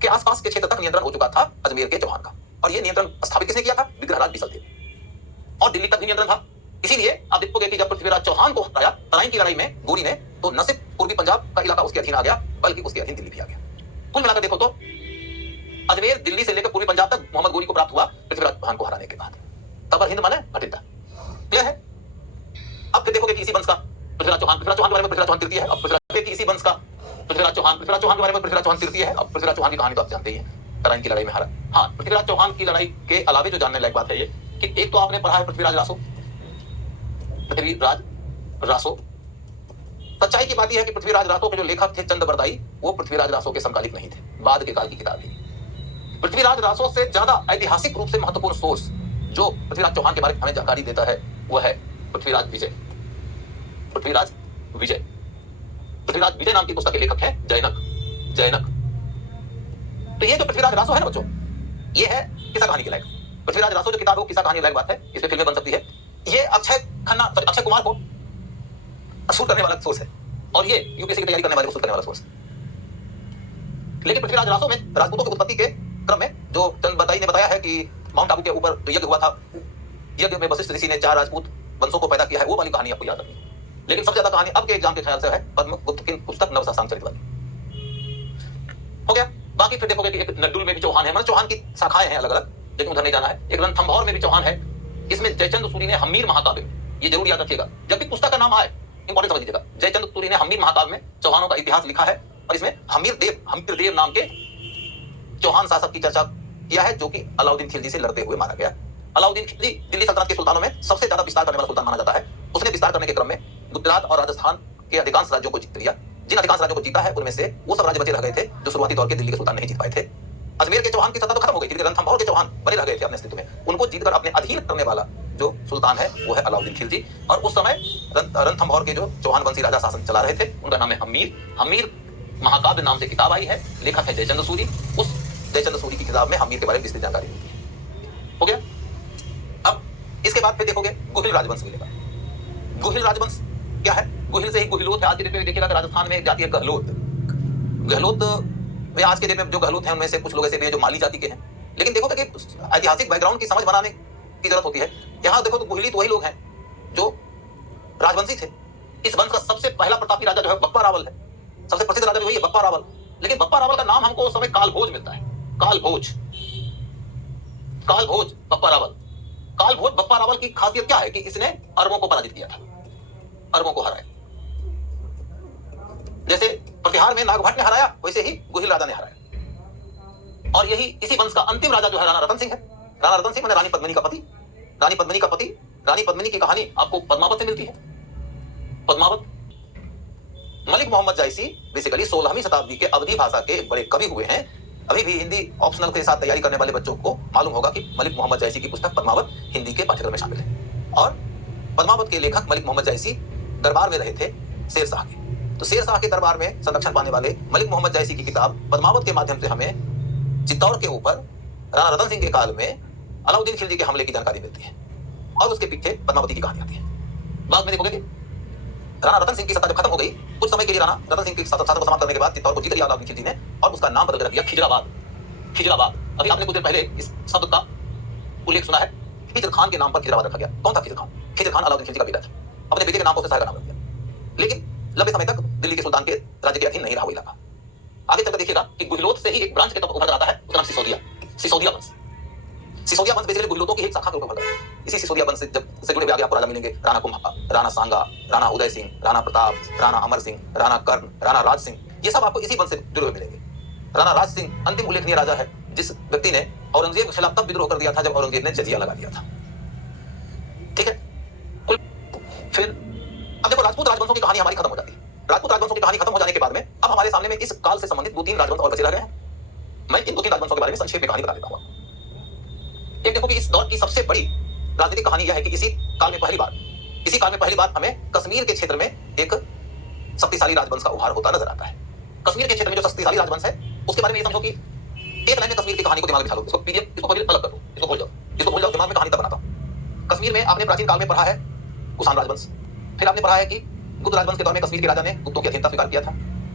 के आसपास के क्षेत्र तक नियंत्रण हो चुका था अजमेर के चौहान का। और यह नियंत्रण स्थापित किसने किया था? विग्रहराज बिसलदेव। और दिल्ली तक भी नियंत्रण था। इसीलिए आप देखोगे कि जब पृथ्वीराज चौहान को हटाया तराइन की लड़ाई में गोरी ने, तो न सिर्फ पूर्वी पंजाब का इलाका उसके अधीन आ गया, बल्कि उसके अधीन दिल्ली भी आ गया। कुल मिलाकर देखो तो अजमेर दिल्ली से लेकर पूर्वी पंजाब तक मोहम्मद गोरी को प्राप्त हुआ पृथ्वीराज चौहान को हराने के बाद। तबर हिंद माने भटिंडा। क्लियर है? अब फिर देखोगे कि इसी वंश का पृथ्वीराज चौहान के बारे में पृथ्वीराज चौहान तृतीय है। अब पृथ्वीराज की इसी वंश का पृथ्वीराज चौहान के बारे में पृथ्वीराज चौहान तृतीय है। अब पृथ्वीराज चौहान की कहानी तो आप जानते ही हैं, तराइन की लड़ाई में हारा। हाँ, पृथ्वीराज चौहान की लड़ाई के अलावे जो जानने लायक बात है ये कि एक तो आपने पढ़ा है पृथ्वीराज रासो। सच्चाई की बात यह है कि पृथ्वीराज रासो के जो लेखक थे चंद बरदाई, वो पृथ्वीराज रासो के समकालिक नहीं थे, बाद के काल की किताब है। पृथ्वीराज रासो से ज्यादा ऐतिहासिक रूप से महत्वपूर्ण सोर्स जो पृथ्वीराज चौहान के बारे में हमें जानकारी देता है वह है पृथ्वीराज विजय नाम की पुस्तक के लेखक है जैनक। तो ये जो पृथ्वीराज रासो है ना बच्चों, ये है किस्सा कहानी के लायक। पृथ्वीराज रासो जो किताब है किस्सा कहानी लायक बात है, इस पे फिल्में बन सकती है। ये अक्षय कुमार को शूट करने वाला सोर्स है, और ये यूपीएससी की तैयारी करने वाले को शूट करने वाला सोर्स है। लेकिन पृथ्वीराज रासो में राजपूतों की उत्पत्ति के क्रम में जो चंद बरदाई ने बताया है कि माउंट आबू के ऊपर जो यज्ञ हुआ था, यज्ञ में वशिष्ठ ऋषि ने 4 राजपूत वंशों को पैदा किया है, वो वाली कहानी आपको याद रखनी है। लेकिन सबसे ज्यादा कहानी अब के एग्जाम के ख्याल से है पद्मगुप्त की पुस्तक नवशासनचरित वाली। हो गया। बाकी फिर देखोगे कि एक नड्डुल में भी चौहान है, मतलब चौहान की शाखाएं हैं अलग अलग, लेकिन उधर नहीं जाना है। एक रणथंभौर में भी चौहान है। इसमें जयचंद सूरी ने हमीर महाकाव्य, ये जरूर याद रखिएगा जब भी पुस्तक का नाम आए, इंपॉर्टेंट समझ लीजिएगा। जयचंद सूरी ने हमीर महाकाव्य में चौहानों का इतिहास लिखा है, और इसमें हमीर देव नाम के चौहान शासक की चर्चा किया है, जो कि अलाउद्दीन खिलजी से लड़ते हुए मारा गया। अलाउद्दीन खिलजी दिल्ली सल्तनत के सुल्तानों में सबसे ज्यादा विस्तार करने वाला सुल्तान माना जाता है। उसने विस्तार करने के क्रम में गुजरात और राजस्थान के अधिकांश राज्यों को जीत लिया। जिन अधिकांश राज्यों को जीता है उनमें से वो सब राज्य बचे रह गए थे जो शुरुआती दौर के दिल्ली के सुल्तान नहीं जीत पाए थे। अजमेर के चौहान की सत्ता तो खत्म हो गई थी, लेकिन रणथंभौर के चौहान बने रह गए थे अपने अस्तित्व में। उनको जीतकर अपने अधीन करने वाला जो सुल्तान है वो है अलाउद्दीन खिलजी। और उस समय रणथंभौर के जो चौहान वंशी राजा शासन चला रहे थे, उनका नाम है हमीर महाकाव्य नाम से किताब आई है, लेखक है जयचंद सूरी। उस जयचंद सूरी की किताब में हमीर के बारे में विस्तृत जानकारी मिलती है। हो गया। अब इसके बाद फिर देखोगे गुहिल राजवंश मिलेगा। गुहिल राजवंश क्या है? गुहिल से ही गुहिलोत है। आज के डेट में देखिएगा कि राजस्थान में एक जाति है गहलोत में आज के डेट में जो गहलोत हैं उनमें से कुछ लोग ऐसे भी हैं जो माली जाति के हैं। लेकिन देखो कि ऐतिहासिक बैकग्राउंड की समझ बनाने की जरूरत होती है। यहाँ देखो तो गुहिली तो वही लोग हैं जो राजवंशी थे। इस वंश का सबसे पहला प्रतापी राजा जो है बप्पा रावल है। सबसे प्रसिद्ध राजा वही है बप्पा रावल। लेकिन बप्पा रावल का नाम हमको उस समय कालभोज मिलता है। कालभोज बप्पा रावल। कालभोज बप्पा रावल की खासियत क्या है कि इसने अरबों को पराजित किया था, अरबों को हराया। जैसे प्रतिहार में नागभट्ट ने हराया, वैसे ही गुहिल राजा ने हराया। और यही इसी वंश का अंतिम राजा जो है राणा रतन सिंह है। राणा रतन सिंह मैंने रानी पद्मिनी का पति। रानी पद्मिनी की कहानी आपको पद्मावत से मिलती है। पद्मावत मलिक मोहम्मद जायसी बेसिकली 16वीं शताब्दी के अवधी भाषा के बड़े कवि हुए हैं। अभी भी हिंदी ऑप्शनल के साथ तैयारी करने वाले बच्चों को मालूम होगा कि मलिक मोहम्मद जायसी की पुस्तक पद्मावत हिंदी के पाठ्यक्रम में शामिल है। और पद्मावत के लेखक मलिक मोहम्मद जायसी दरबार में रहे थे शेर शाह के। तो शेर शाह के दरबार में संरक्षण पाने वाले मलिक मोहम्मद जायसी की किताब पद्मावत के माध्यम से हमें चित्तौड़ के ऊपर राणा रतन सिंह के काल में अलाउद्दीन खिलजी के हमले की जानकारी मिलती है। और उसके पीछे पद्मावती की कहानी आती है। बाद में देखोगे कि राणा रतन सिंह की सत्ता जब खत्म हो गई, कुछ समय के लिए राणा रतन सिंह की सत्ता को समाप्त करने के बाद चित्तौड़ को जीत लिया अलाउद्दीन खिलजी ने, और उसका नाम बदल कर रख दिया खिजराबाद। खिजराबाद, अभी आपने कुछ देर पहले इस शब्द का उल्लेख सुना है, खिजर खान के नाम पर खिजराबाद रखा गया। कौन था खिजर खान? खिजर खान अलाउद्दीन खिलजी का बेटा था, अपने बेटे के नाम पर उसने शहर का नाम रख दिया। लेकिन लंबे समय तक दिल्ली के सुल्तान के राज्य के अधीन नहीं रहा वो इलाका। आगे चलकर देखिएगा कि गुहिलोत से ही एक ब्रांच के तौर पर उभर कर आता है, उसका नाम सिसोदिया। सिसोदिया वंश। सिसोदिया वंश बेसिकली गुहिलोतों की एक शाखा के रूप में उभर कर इसी सिसोदिया वंश से जब से जुड़े हुए आगे आपको राजा मिलेंगे, राणा कुंभा, राणा सांगा, राणा उदय सिंह, राणा प्रताप, राणा अमर सिंह, राणा कर्ण, राणा राज सिंह, ये सब आपको इसी वंश से जुड़े हुए मिलेंगे। राणा राज सिंह अंतिम उल्लेखनीय राजा है जिस व्यक्ति ने औरंगजेब के खिलाफ तब विद्रोह कर दिया था जब औरंगजेब ने जजिया लगा दिया था। ठीक है, फिर अब देखो राजपूत राजवंशों की कहानी हमारी खत्म हो जाती है। राजपूत राजवंशों की कहानी खत्म हो जाने के बाद में अब हमारे सामने में इस काल से संबंधित 2-3 राजवंश और बचे रह गए हैं। मैं इन 2-3 राजवंशों के बारे में संक्षेप में कहानी बता देता हूं। एक देखो कि इस दौर की सबसे बड़ी राजनीतिक कहानी यह है कि इसी काल में पहली बार हमें कश्मीर के क्षेत्र में एक शक्तिशाली राजवंश का उभार होता नजर आता है। कश्मीर के क्षेत्र में जो शक्तिशाली राजवंश है उसके बारे में ये समझो कि एक लाइन में कश्मीर की कहानी को दिमाग में बिठा लो, इसको पीडीएफ इसको अलग कर दो, इसको भूल जाओ, दिमाग में कहानी तब बनाता हूं। कश्मीर में आपने प्राचीन काल में पढ़ा है कुषाण राजवंश, फिर आपने पढ़ा है कि गुप्त राजवंश के दौर में कश्मीर के राजा ने गुप्तों की अधीनता स्वीकार किया था।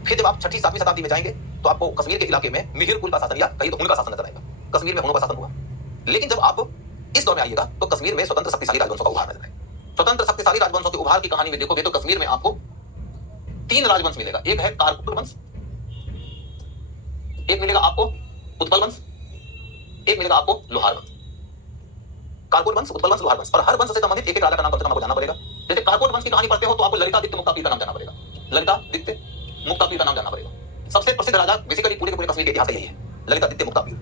फिर जब आप 6ठी-7वीं शताब्दी में जाएंगे तो आपको कश्मीर के इलाके में मिहिर कुल का शासन या कहीं तो हुन का शासन नजर आएगा। कश्मीर में हुनों का शासन हुआ। लेकिन जब आप इस दौर में आइएगा तो कश्मीर में स्वतंत्र शक्तिशाली राजवंशों का उभार नजर आएगा। स्वतंत्र शक्तिशाली राजवंशों के उभार की कहानी में देखोगे तो कश्मीर में आपको 3 राजवंश मिलेगा। एक है कारकुट वंश, एक मिलेगा आपको उत्पल वंश, एक मिलेगा आपको लोहार वंश। कारकोट वंश, उत्पल वंश, लोहार वंश, और हर वंश से संबंधित एक राजा का नाम कम से कम आपको जानना पड़ेगा। जैसे कारकोट वंश की कहानी पढ़ते हो तो आपको ललितादित्य मुक्तापीर का नाम जानना पड़ेगा। ललितादित्य मुक्तापीर का नाम जानना पड़ेगा। सबसे प्रसिद्ध राजा बेसिकली पूरे के पूरे कश्मीर के इतिहास का यही है, ललितादित्य मुक्तापीर।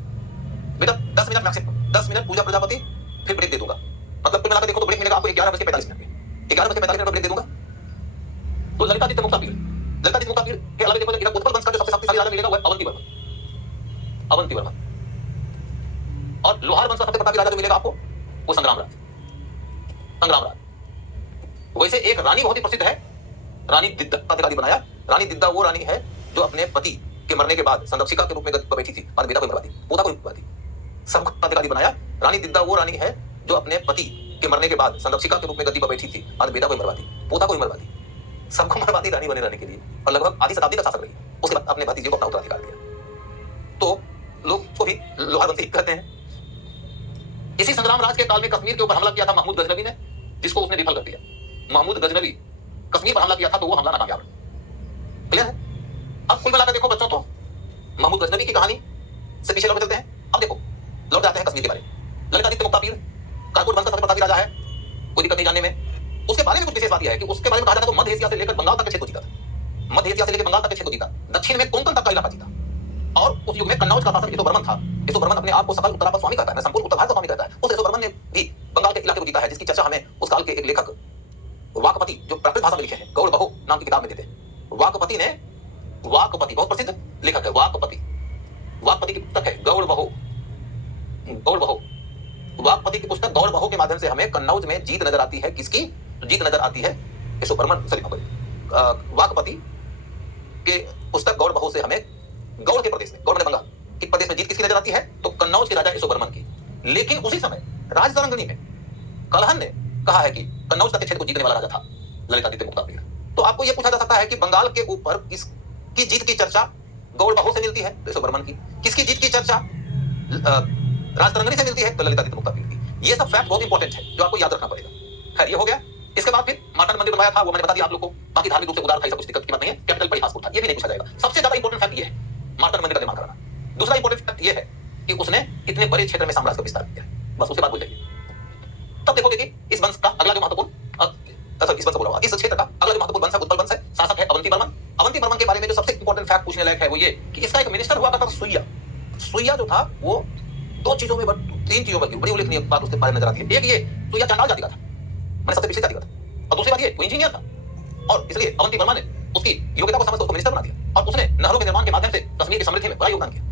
बेटा 10 मिनट मैक्सिमम 10 मिनट पूजा प्रजापति, फिर ब्रेक दे दूंगा। मतलब कुल मिलाकर देखो तो ब्रेक मिलेगा आपको 11:45 मिनट। 11:45 मिनट ब्रेक दे दूंगा। तो ललितादित्य मुक्तापीर के अलावा देखो उत्पल वंश का जो सबसे शक्तिशाली राजा मिलेगा वो है अवंती वर्मन। और लोहार वंश का सबसे प्रतापी राजा जो मिलेगा आपको वो संग्राम राज। वैसे एक रानी बहुत ही प्रसिद्ध है, रानी दिद्दा का अधिकारी बनाया। रानी दिद्दा वो रानी है जो अपने पति के मरने के बाद संरक्षिका के रूप में गद्दी पर बैठी थी, बाद बेटा को मरवा दी, पोता को मरवा दी। सबका अधिकारी बनाया। रानी दिद्दा वो रानी है जो अपने पति के मरने के बाद संरक्षिका के रूप में गद्दी पर बैठी थी, बाद बेटा को मरवा दी, पोता को मरवा दी, सबको मरवा दी रानी बने रहने के लिए, और लगभग आधी शताब्दी तक शासक रही। उसके बाद अपने भतीजे को अपना उत्तराधिकार दिया। तो लोग उसको भी लोहार वंशी कहते हैं। इसी संग्राम राज के काल में कश्मीर के ऊपर हमला किया था महमूद गजनवी ने, जिसको उसने विफल कर दिया। महमूद गजनवी कश्मीर पर हमला किया था तो वो हमला नाकामयाब रहा। क्लियर है? अब कुल मिलाकर देखो बच्चों, तो महमूद गजनवी की कहानी से पीछे लौट चलते हैं। अब देखो लौट जाते हैं कश्मीर के बारे में। ललितादित्य मुक्तापीर कारकोट वंश का सबसे प्रतापी राजा है, कोई दिक्कत नहीं जानने में। उसके बारे में कुछ विशेष बात यह है कि उसके बारे में कहा जाता है तो मध्य एशिया से लेकर बंगाल तक के क्षेत्र को जीता था। मध्य एशिया से लेकर बंगाल तक के क्षेत्र को जीता, दक्षिण में कोंकण तक का इलाका जीता। और उस युग में कन्नौज का शासक यशोवर्मन था। यशोवर्मन अपने आप को सकल उत्तरापद स्वामी कहता है, संपूर्ण उत्तर भारत का स्वामी कहता है। उस यशोवर्मन ने भी बंगाल के इलाके को जीता है, जिसकी चर्चा हमें उस काल के एक लेखक वाकपति, जो प्राकृत भाषा में लिखे हैं, गौड़ बहो नाम की किताब में देते हैं। वाकपति ने, वाकपति बहुत प्रसिद्ध लेखक है, वाकपति की पुस्तक है गौड़ बहो। वाकपति की पुस्तक गौड़ बहो के माध्यम से हमें कन्नौज में जीत नजर आती है। किसकी जीत नजर आती है? यशोवर्मन। वाकपति के पुस्तक गौड़ बहो से हमें गौड़ के प्रदेश में, गौड़ ने बंगाल के प्रदेश में जीत किसकी नजर आती है? तो कन्नौज के राजा यशोवर्मन की। लेकिन उसी समय राजतरंगिणी में कलहन ने कहा है कि कन्नौज तक के क्षेत्र को जीतने वाला राजा था ललितादित्य मुक्तापीर। तो आपको यह पूछा जा सकता है कि बंगाल के ऊपर किसकी जीत की चर्चा गौड़ बहो से मिलती है? तो यशोवर्मन की। किसकी जीत की चर्चा राजतरंगिणी से मिलती है? तो ललितादित्य मुक्तापीर की। ये सब फैक्ट बहुत इंपॉर्टेंट है जो आपको याद रखना पड़ेगा। खैर ये हो गया। इसके बाद फिर मार्कंड मंदिर बनवाया था, वो मैंने बता दिया आप लोग को। बाकी धार्मिक रूप से उदार था, सब कुछ दिक्कत की बात नहीं है। कैपिटल परिहासपुर था, ये भी नहीं पूछा जाएगा। सबसे ज्यादा इंपॉर्टेंट फैक्ट ये है मार्कंड मंदिर का निर्माण कराना। दूसरा इंपॉर्टेंट फैक्ट ये है कि उसने कितने बड़े क्षेत्र में साम्राज्य का विस्तार किया है, बस उसके बाद भूल जाइए। तब देखोगे कि इस वंश का अगला जो महत्वपूर्ण इस वंश बोला हुआ इस क्षेत्र का अगला जो महत्वपूर्ण वंश है उत्पल वंश है। शासक है अवंती वर्मन। अवंती वर्मन के बारे में जो सबसे इंपॉर्टेंट फैक्ट पूछने लायक है वो ये कि इसका एक मिनिस्टर हुआ करता था सुइया जो था वो 3 चीजों में बड़ी उल्लेखनीय बात उसके बारे में नजर आती है। एक ये सुइया चांडाल जाति का था, मैंने सबसे पिछले जाति का था, और दूसरी बात ये वो इंजीनियर था, और इसलिए अवंती वर्मा ने उसकी योग्यता को समझकर उसको मिनिस्टर बना दिया, और उसने नहरों के निर्माण के माध्यम से कश्मीर की समृद्धि में बड़ा योगदान किया।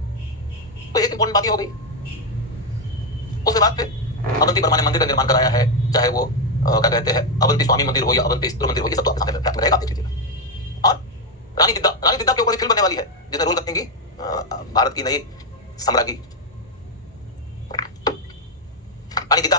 तो एक इंपॉर्टेंट बात ये हो गई। उसके बाद फिर अवंती वर्मा ने मंदिर का निर्माण कराया है, चाहे वो क्या कहते हैं अवंती स्वामी मंदिर हो या अवंती स्त्रोत मंदिर हो, ये सब तो आपके सामने फैक्ट में रहेगा, आप देख लीजिएगा। और रानी दिद्दा के ऊपर फिल्म बनने वाली है जिसने रोल करेंगी भारत की नई सम्राज्ञी रानी दिद्दा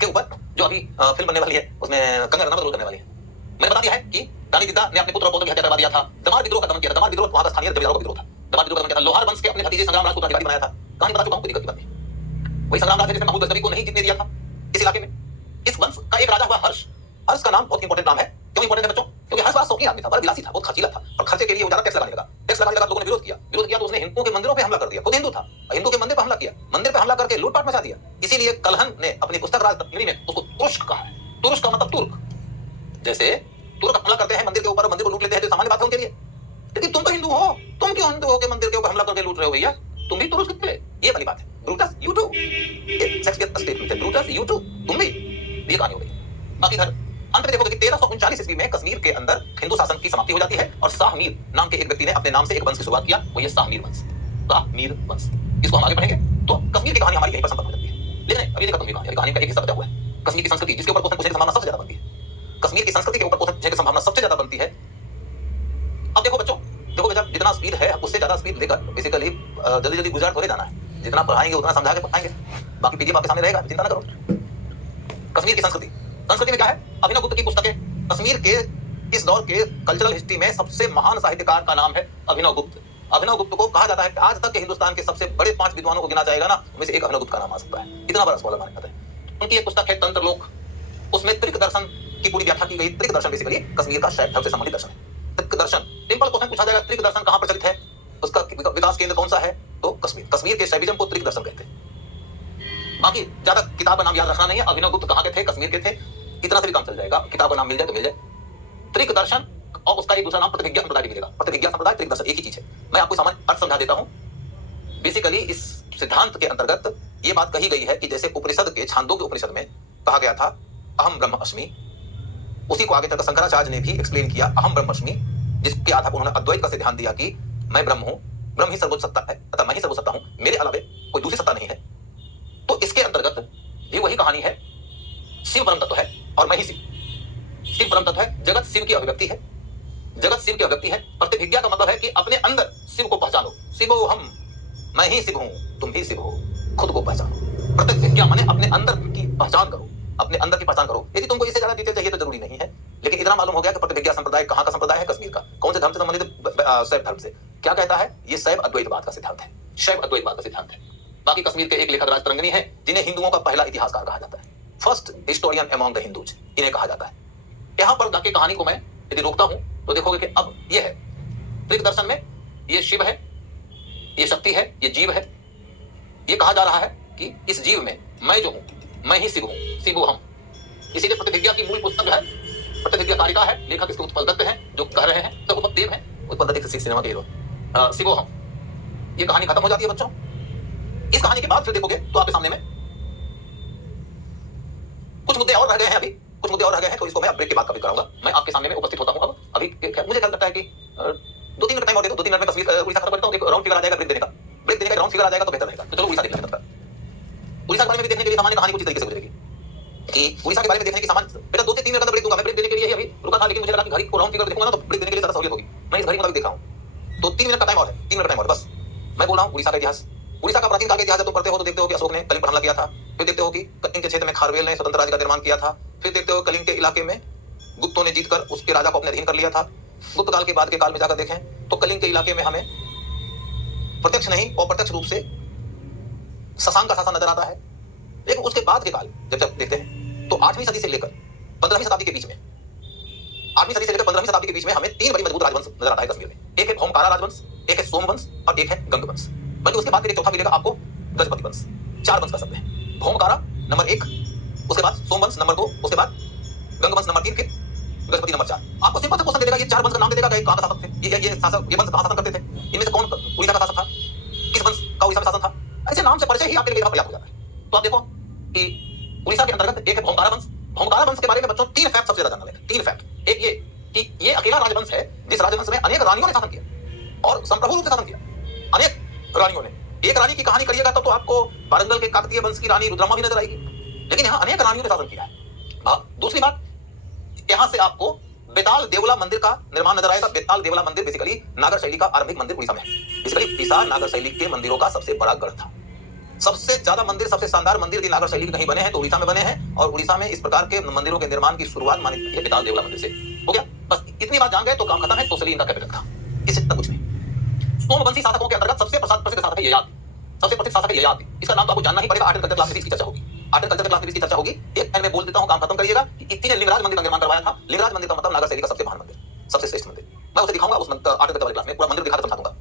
के ऊपर जो अभी फिल्म बनने वाली है उसमें कंगना रनावत रोल करने वाली है। मैंने बता दिया है कि रानी दीदा ने अपने पुत्र और पौत्र की हत्या करवा दिया था, दमार विद्रोह का दमन किया था। दमार विद्रोह वहां का स्थानीय जमींदारों का विद्रोह था। दमार विद्रोह का दमन किया था। लोहार वंश के अपने भतीजे संग्राम राज को अधिकारी बनाया था। कहानी बता चुका हूं, कोई दिक्कत की बात नहीं। वही संग्राम राज है जिसने महमूद गजनवी को नहीं जीतने दिया था इस इलाके में। इस वंश का एक राजा हुआ हर्ष। हर्ष का नाम बहुत इंपॉर्टेंट नाम है। क्यों इंपॉर्टेंट है बच्चों? क्योंकि हर्ष बड़ा शौकीन आदमी था, बड़ा विलासी था, बहुत खर्चीला था और खर्चे के लिए वो ज्यादा टैक्स लगाने लगा। टैक्स लगाने लगा, लोगों ने विरोध किया तो उसने हिंदुओं के मंदिरों पे हमला कर दिया। खुद हिंदू था, हिंदू के मंदिर पर हमला किया, मंदिर पे हमला करके लूटपाट मचा दिया। इसीलिए कलहन ने अपनी पुस्तक राजतत्विनी में उसको तुर्क कहा है। तुर्क का मतलब तुर्क। जैसे तुर्क हमला करते हैं मंदिर के ऊपर, मंदिर को लूट लेते हैं, तो सामान्य बात है उनके लिए। लेकिन तुम तो हिंदू हो, तुम क्यों हिंदू हो के मंदिर के ऊपर हमला करके लूट रहे हो भैया? तुम भी तुर्क निकले, ये वाली बात है। Brutus you too, Shakespeare statement है, ब्रूटस यू टू, तुम भी। ये कहानी हो गई। बाकी इधर अंत में देखोगे कि 1339 ईस्वी में कश्मीर के अंदर हिंदू शासन की समाप्ति हो जाती है और शाह मीर नाम के एक व्यक्ति ने अपने नाम से एक वंश की शुरुआत किया, वो ये शाह मीर वंश। शाह मीर वंश, इसको हम आगे पढ़ेंगे तो कश्मीर की कहानी हमारी यहीं पर संपन्न हो जाती है। लेकिन अभी खत्म हुई कहानी का एक हिस्सा बचा हुआ है। कश्मीर की संस्कृति, जिसके ऊपर क्वेश्चन पूछने की संभावना सबसे ज्यादा बनती है। कश्मीर की संस्कृति के ऊपर क्वेश्चन पूछने की संभावना सबसे ज्यादा बनती है। अब देखो बच्चों, देखो बेटा, जितना स्पीड है उससे ज्यादा स्पीड लेकर बेसिकली जल्दी जल्दी गुजरात थोड़े जाना है। जितना पढ़ाएंगे उतना समझा के पढ़ाएंगे, बाकी पीडीएफ आपके सामने रहेगा, चिंता ना करो। कश्मीर की संस्कृति, संस्कृति में क्या है? अभिनव गुप्त की पुस्तकें। कश्मीर के इस दौर के कल्चरल हिस्ट्री में सबसे महान साहित्यकार का नाम है अभिनव गुप्त। अभिनव गुप्त को कहा जाता है कि आज तक के हिंदुस्तान के सबसे बड़े 5 विद्वानों को गिना जाएगा ना, उनमें से एक अभिनव गुप्त का नाम आ सकता है। इतना बड़ा स्कॉलर माना जाता है। उनकी एक पुस्तक है तंत्र लोक, उसमें त्रिक दर्शन की पूरी व्याख्या की गई। त्रिक दर्शन बेसिकली कश्मीर का शैव धर्म से संबंधित दर्शन है। त्रिक दर्शन, सिंपल क्वेश्चन पूछा जाएगा, त्रिक दर्शन कहां प्रचलित है, उसका विकास केंद्र कौन सा है? तो कश्मीर। कश्मीर के शैविज्म को त्रिक दर्शन कहते हैं। बाकी ज्यादा किताब का नाम याद रखना नहीं है। अभिनव गुप्त कहां के थे? कश्मीर के थे। इतना से भी काम चल जाएगा, किताब का नाम मिल जाए तो मिल जाए। त्रिक दर्शन और उसका एक दूसरा नाम प्रतिविज्ञा संप्रदाय भी मिलेगा। प्रतिविज्ञा संप्रदाय, त्रिक दर्शन एक ही चीज है। मैं आपको सामान्य अर्थ समझा देता हूं। बेसिकली इस सिद्धांत के अंतर्गत यह बात कही गई है कि जैसे उपनिषद के छांदोग्य उपनिषद में कहा गया था अहम ब्रह्म अस्मि, उसी को आगे चलकर शंकराचार्य ने भी एक्सप्लेन किया अहम ब्रह्म अस्मि, जिसके आधार पर उन्होंने अद्वैत का सिद्धांत दिया कि मैं ब्रह्म हूं, ब्रह्म ही सर्वोच्च सत्ता है, अतः मैं ही सर्वोच्च सत्ता हूं, मेरे अलावा कोई दूसरी सत्ता नहीं है। तो इसके अंतर्गत भी वही कहानी है। शिव परम तत्व है और मैं ही शिव। शिव परम तत्व है, जगत शिव की अभिव्यक्ति है, जगत शिव की अभिव्यक्ति है। प्रतिभिज्ञा का मतलब है कि अपने अंदर शिव को पहचानो। शिवो हम, मैं ही शिव हूं, तुम ही शिव हो, खुद को पहचानो। प्रतिभिज्ञा माने अपने अंदर की पहचान करो, अपने अंदर की पहचान करो। यदि तुमको इससे ज्यादा डिटेल चाहिए तो जरूरी नहीं है, लेकिन इतना मालूम हो गया कि प्रतिभिज्ञा संप्रदाय कहां का संप्रदाय है? कश्मीर का। कौन से धर्म से संबंधित? शैव धर्म से। क्या कहता है? ये शैव अद्वैतवाद का सिद्धांत है। शैव अद्वैतवाद का सिद्धांत है। बाकी कश्मीर के एक लेखक राजतरंगिणी है, जिन्हें हिंदुओं का पहला इतिहासकार कहा जाता है। First historian among the Hindus, इन्हें कहा जाता है। यहां पर जाके कहानी को मैं यदि रोकता हूं तो देखोगे कि अब ये है त्रिक दर्शन में, ये शिव है, ये शक्ति है, ये जीव है। ये कहा जा रहा है कि इस जीव में मैं जो हूं, मैं ही शिव हूं, शिवो हम। इसीलिए प्रतिभिज्ञा की मूल पुस्तक है, प्रतिभिज्ञा कारिका है, लेखक इसके उत्पल दत्त हैं, जो कह रहे हैं तो उपदेव हैं। उत्पल दत्त सिनेमा के हीरो, शिवो हम। ये कहानी खत्म हो जाती है बच्चों। इस कहानी के बाद फिर देखोगे तो आपके सामने में कुछ मुद्दे और रह गए हैं। अभी कुछ मुद्दे और रह गए हैं, तो इसको मैं ब्रेक के बाद कभी कराऊंगा। मैं आपके सामने में उपस्थित होता हूं। अब अभी मुझे क्या लगता है कि 2-3 मिनट टाइम और दे दो, 2-3 मिनट में कश्मीर उड़ीसा खत्म करता हूं। एक राउंड फिगर आ जाएगा ब्रेक देने का, ब्रेक देने का राउंड फिगर आ जाएगा तो बेहतर रहेगा। तो चलो उड़ीसा देख लेते हैं। उड़ीसा के बारे में भी देखने के लिए सामान्य कहानी कुछ तरीके से गुजरेगी कि उड़ीसा के बारे में देखने की सामान्य बेटा 2 से 3 मिनट का ब्रेक दूंगा मैं। ब्रेक देने के लिए ही अभी रुका था, लेकिन मुझे लगा कि घड़ी को राउंड फिगर देखूंगा ना तो ब्रेक देने के लिए ज्यादा सहूलियत होगी। मैं इस घड़ी मुताबिक देख रहा हूं। तो 3 मिनट का टाइम और है, 3 मिनट का टाइम और बस। मैं बोल रहा हूं उड़ीसा का इतिहास। उड़ीसा का प्राचीन काल का इतिहास तुम पढ़ते हो तो देखते हो कि अशोक ने कलिंग पर हमला किया था। फिर देखते हो कि कलिंग के क्षेत्र में खारवेल ने स्वतंत्र राज्य का निर्माण किया था। फिर देखते हो कलिंग के इलाके में गुप्तों ने जीतकर उसके राजा को अपने अधीन कर लिया था। गुप्त काल के बाद के काल में जाकर देखें तो कलिंग के इलाके में हमें प्रत्यक्ष नहीं अप्रत्यक्ष रूप से शशांक का शासन नजर आता है। लेकिन उसके बाद के काल जब देखते हैं तो 8वीं सदी से लेकर 15वीं शताब्दी के बीच में, 8वीं सदी से लेकर 15वीं शताब्दी के बीच में हमें 3 बड़ी मजबूत राजवंश नजर आता है कश्मीर में। एक है भौमकारा राजवंश, एक है सोमवंश और एक है गंग वंश। बल्कि उसके बाद फिर एक चौथा मिलेगा आपको, गजपति वंश। 4 वंश कर सकते हैं। भौमकारा नंबर 1, उसके बाद सोमवंश नंबर 2, उसके बाद गंग वंश नंबर 3, फिर गजपति नंबर 4। आपको सिंपल सा क्वेश्चन देगा, ये 4 वंश का नाम दे देगा, कहां का शासक थे, ये वंश कहां शासन करते थे, इनमें से कौन उड़ीसा का शासक था, किस वंश का उड़ीसा में शासन था। ऐसे नाम से परिचय ही आपके लिए पर्याप्त हो जाता है। तो आप देखो कि उड़ीसा के अंतर्गत एक है भौमकारा वंश। भौमकारा वंश के बारे में बच्चों 3 फैक्ट सबसे ज्यादा जानना है। 3 फैक्ट। एक ये कि ये अकेला राजवंश है जिस राजवंश में अनेक रानियों ने शासन किया और संप्रभु रूप से शासन किया। अनेक रानियों ने, एक रानी की कहानी करिएगा तब तो आपको वारंगल के काकतीय वंश की रानी रुद्रमा भी नजर आएगी, लेकिन यहाँ अनेक रानियों ने शासन किया है। दूसरी बात, यहाँ से आपको बेताल देवला मंदिर का निर्माण नजर आएगा। बेताल देवला मंदिर बेसिकली नागर शैली का आरंभिक मंदिर उड़ीसा में है। बेसिकली पिसा नागर शैली के मंदिरों का सबसे बड़ा गढ़ था। सबसे ज्यादा मंदिर, सबसे शानदार मंदिर यदि नागर शैली के कहीं बने हैं तो उड़ीसा में बने हैं, और उड़ीसा में इस प्रकार के मंदिरों के निर्माण की शुरुआत मानी जाती है बेताल देवला मंदिर से। हो गया, बस इतनी बात जान गए तो काम खत्म है। तोसली इनका कैपिटल था, इससे तक कुछ नहीं। सोमवंशी शासकों के अंतर्गत सबसे प्रसिद्ध शासक है ययाति, सबसे प्रसिद्ध शासक है ययाति। इसका नाम तो आपको जानना ही पड़ेगा, आर्ट एंड कल्चर क्लास में भी इसकी चर्चा होगी, आर्ट एंड कल्चर क्लास में भी इसकी चर्चा होगी। एक एंड में बोल देता हूं, काम खत्म करिएगा कि इतनी ने लिंगराज मंदिर का निर्माण करवाया था। लिंगराज मंदिर का मतलब नागर शैली का सबसे महान मंदिर, सबसे श्रेष्ठ मंदिर। मैं उसे दिखाऊंगा उस आर्ट एंड कल्चर वाली क्लास में, पूरा मंदिर दिखा कर समझा दूंगा।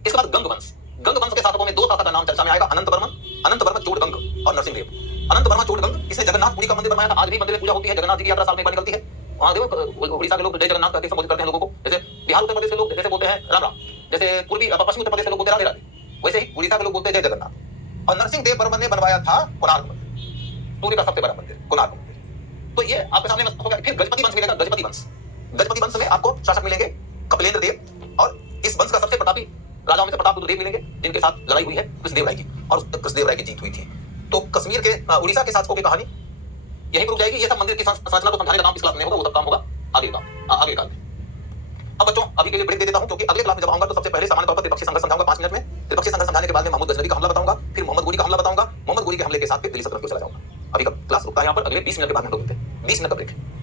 इसके बाद गंग वंश, गंग वंश के शासकों में दो शासक का नाम चर्चा में आएगा, अनंत वर्मन चोडगंग और नरसिंहदेव। अनंत वर्मा चोडगंग, इसने जगन्नाथपुरी का मंदिर बनवाया था। आज भी मंदिर में पूजा होती है, जगन्नाथ जी की यात्रा साल में एक बार निकलती है। वहां देखो उड़ीसा के लोग जय जगन्नाथ करके संबोधित करते हैं लोगों को। जैसे बिहार उत्तर प्रदेश के लोग जैसे बोलते हैं राम राम, जैसे पश्चिमी उत्तर प्रदेश के लोग बोलते हैं राधे राधे, वैसे ही उड़ीसा के लोग बोलते हैं जय जगन्नाथ। और नरसिंहदेव वर्मन ने बनवाया था कोणार्क मंदिर, सूर्य का सबसे बड़ा मंदिर कोणार्क मंदिर। तो ये आपके सामने हो गया। फिर गजपति वंश मिलेगा, गजपति वंश। गजपति वंश में आपको शासक मिलेंगे कपिलेंद्र देव, और इस वंश का सबसे प्रतापी राजाओं में से प्रतापरुद्र देव मिलेंगे, जिनके साथ लड़ाई हुई है कृष्णदेव राय की, और कृष्णदेव राय की जीत हुई थी। तो कश्मीर के उड़ीसा के शासकों की कहानी यही रुक जाएगी। ये सब मंदिर की संरचना को समझाने का काम इस क्लास में होगा, वो सब काम होगा आगे काल में। अब बच्चों अभी के लिए ब्रेक दे देता हूं, क्योंकि अगले क्लास में जब आऊंगा तो सबसे पहले सामान्य तौर पर त्रिपक्षीय संघर्ष समझाऊंगा 5 मिनट में। त्रिपक्षीय संघर्ष समझाने के बाद में महमूद गजनवी का हमला बताऊंगा, फिर मोहम्मद गोरी का हमला बताऊंगा। मोहम्मद गोरी के हमले के साथ फिर दिल्ली सल्तनत को चला जाऊंगा। अभी का क्लास रुकता है यहाँ पर, अगले 20 मिनट के बाद हम लोग मिलते हैं। 20 मिनट का ब्रेक।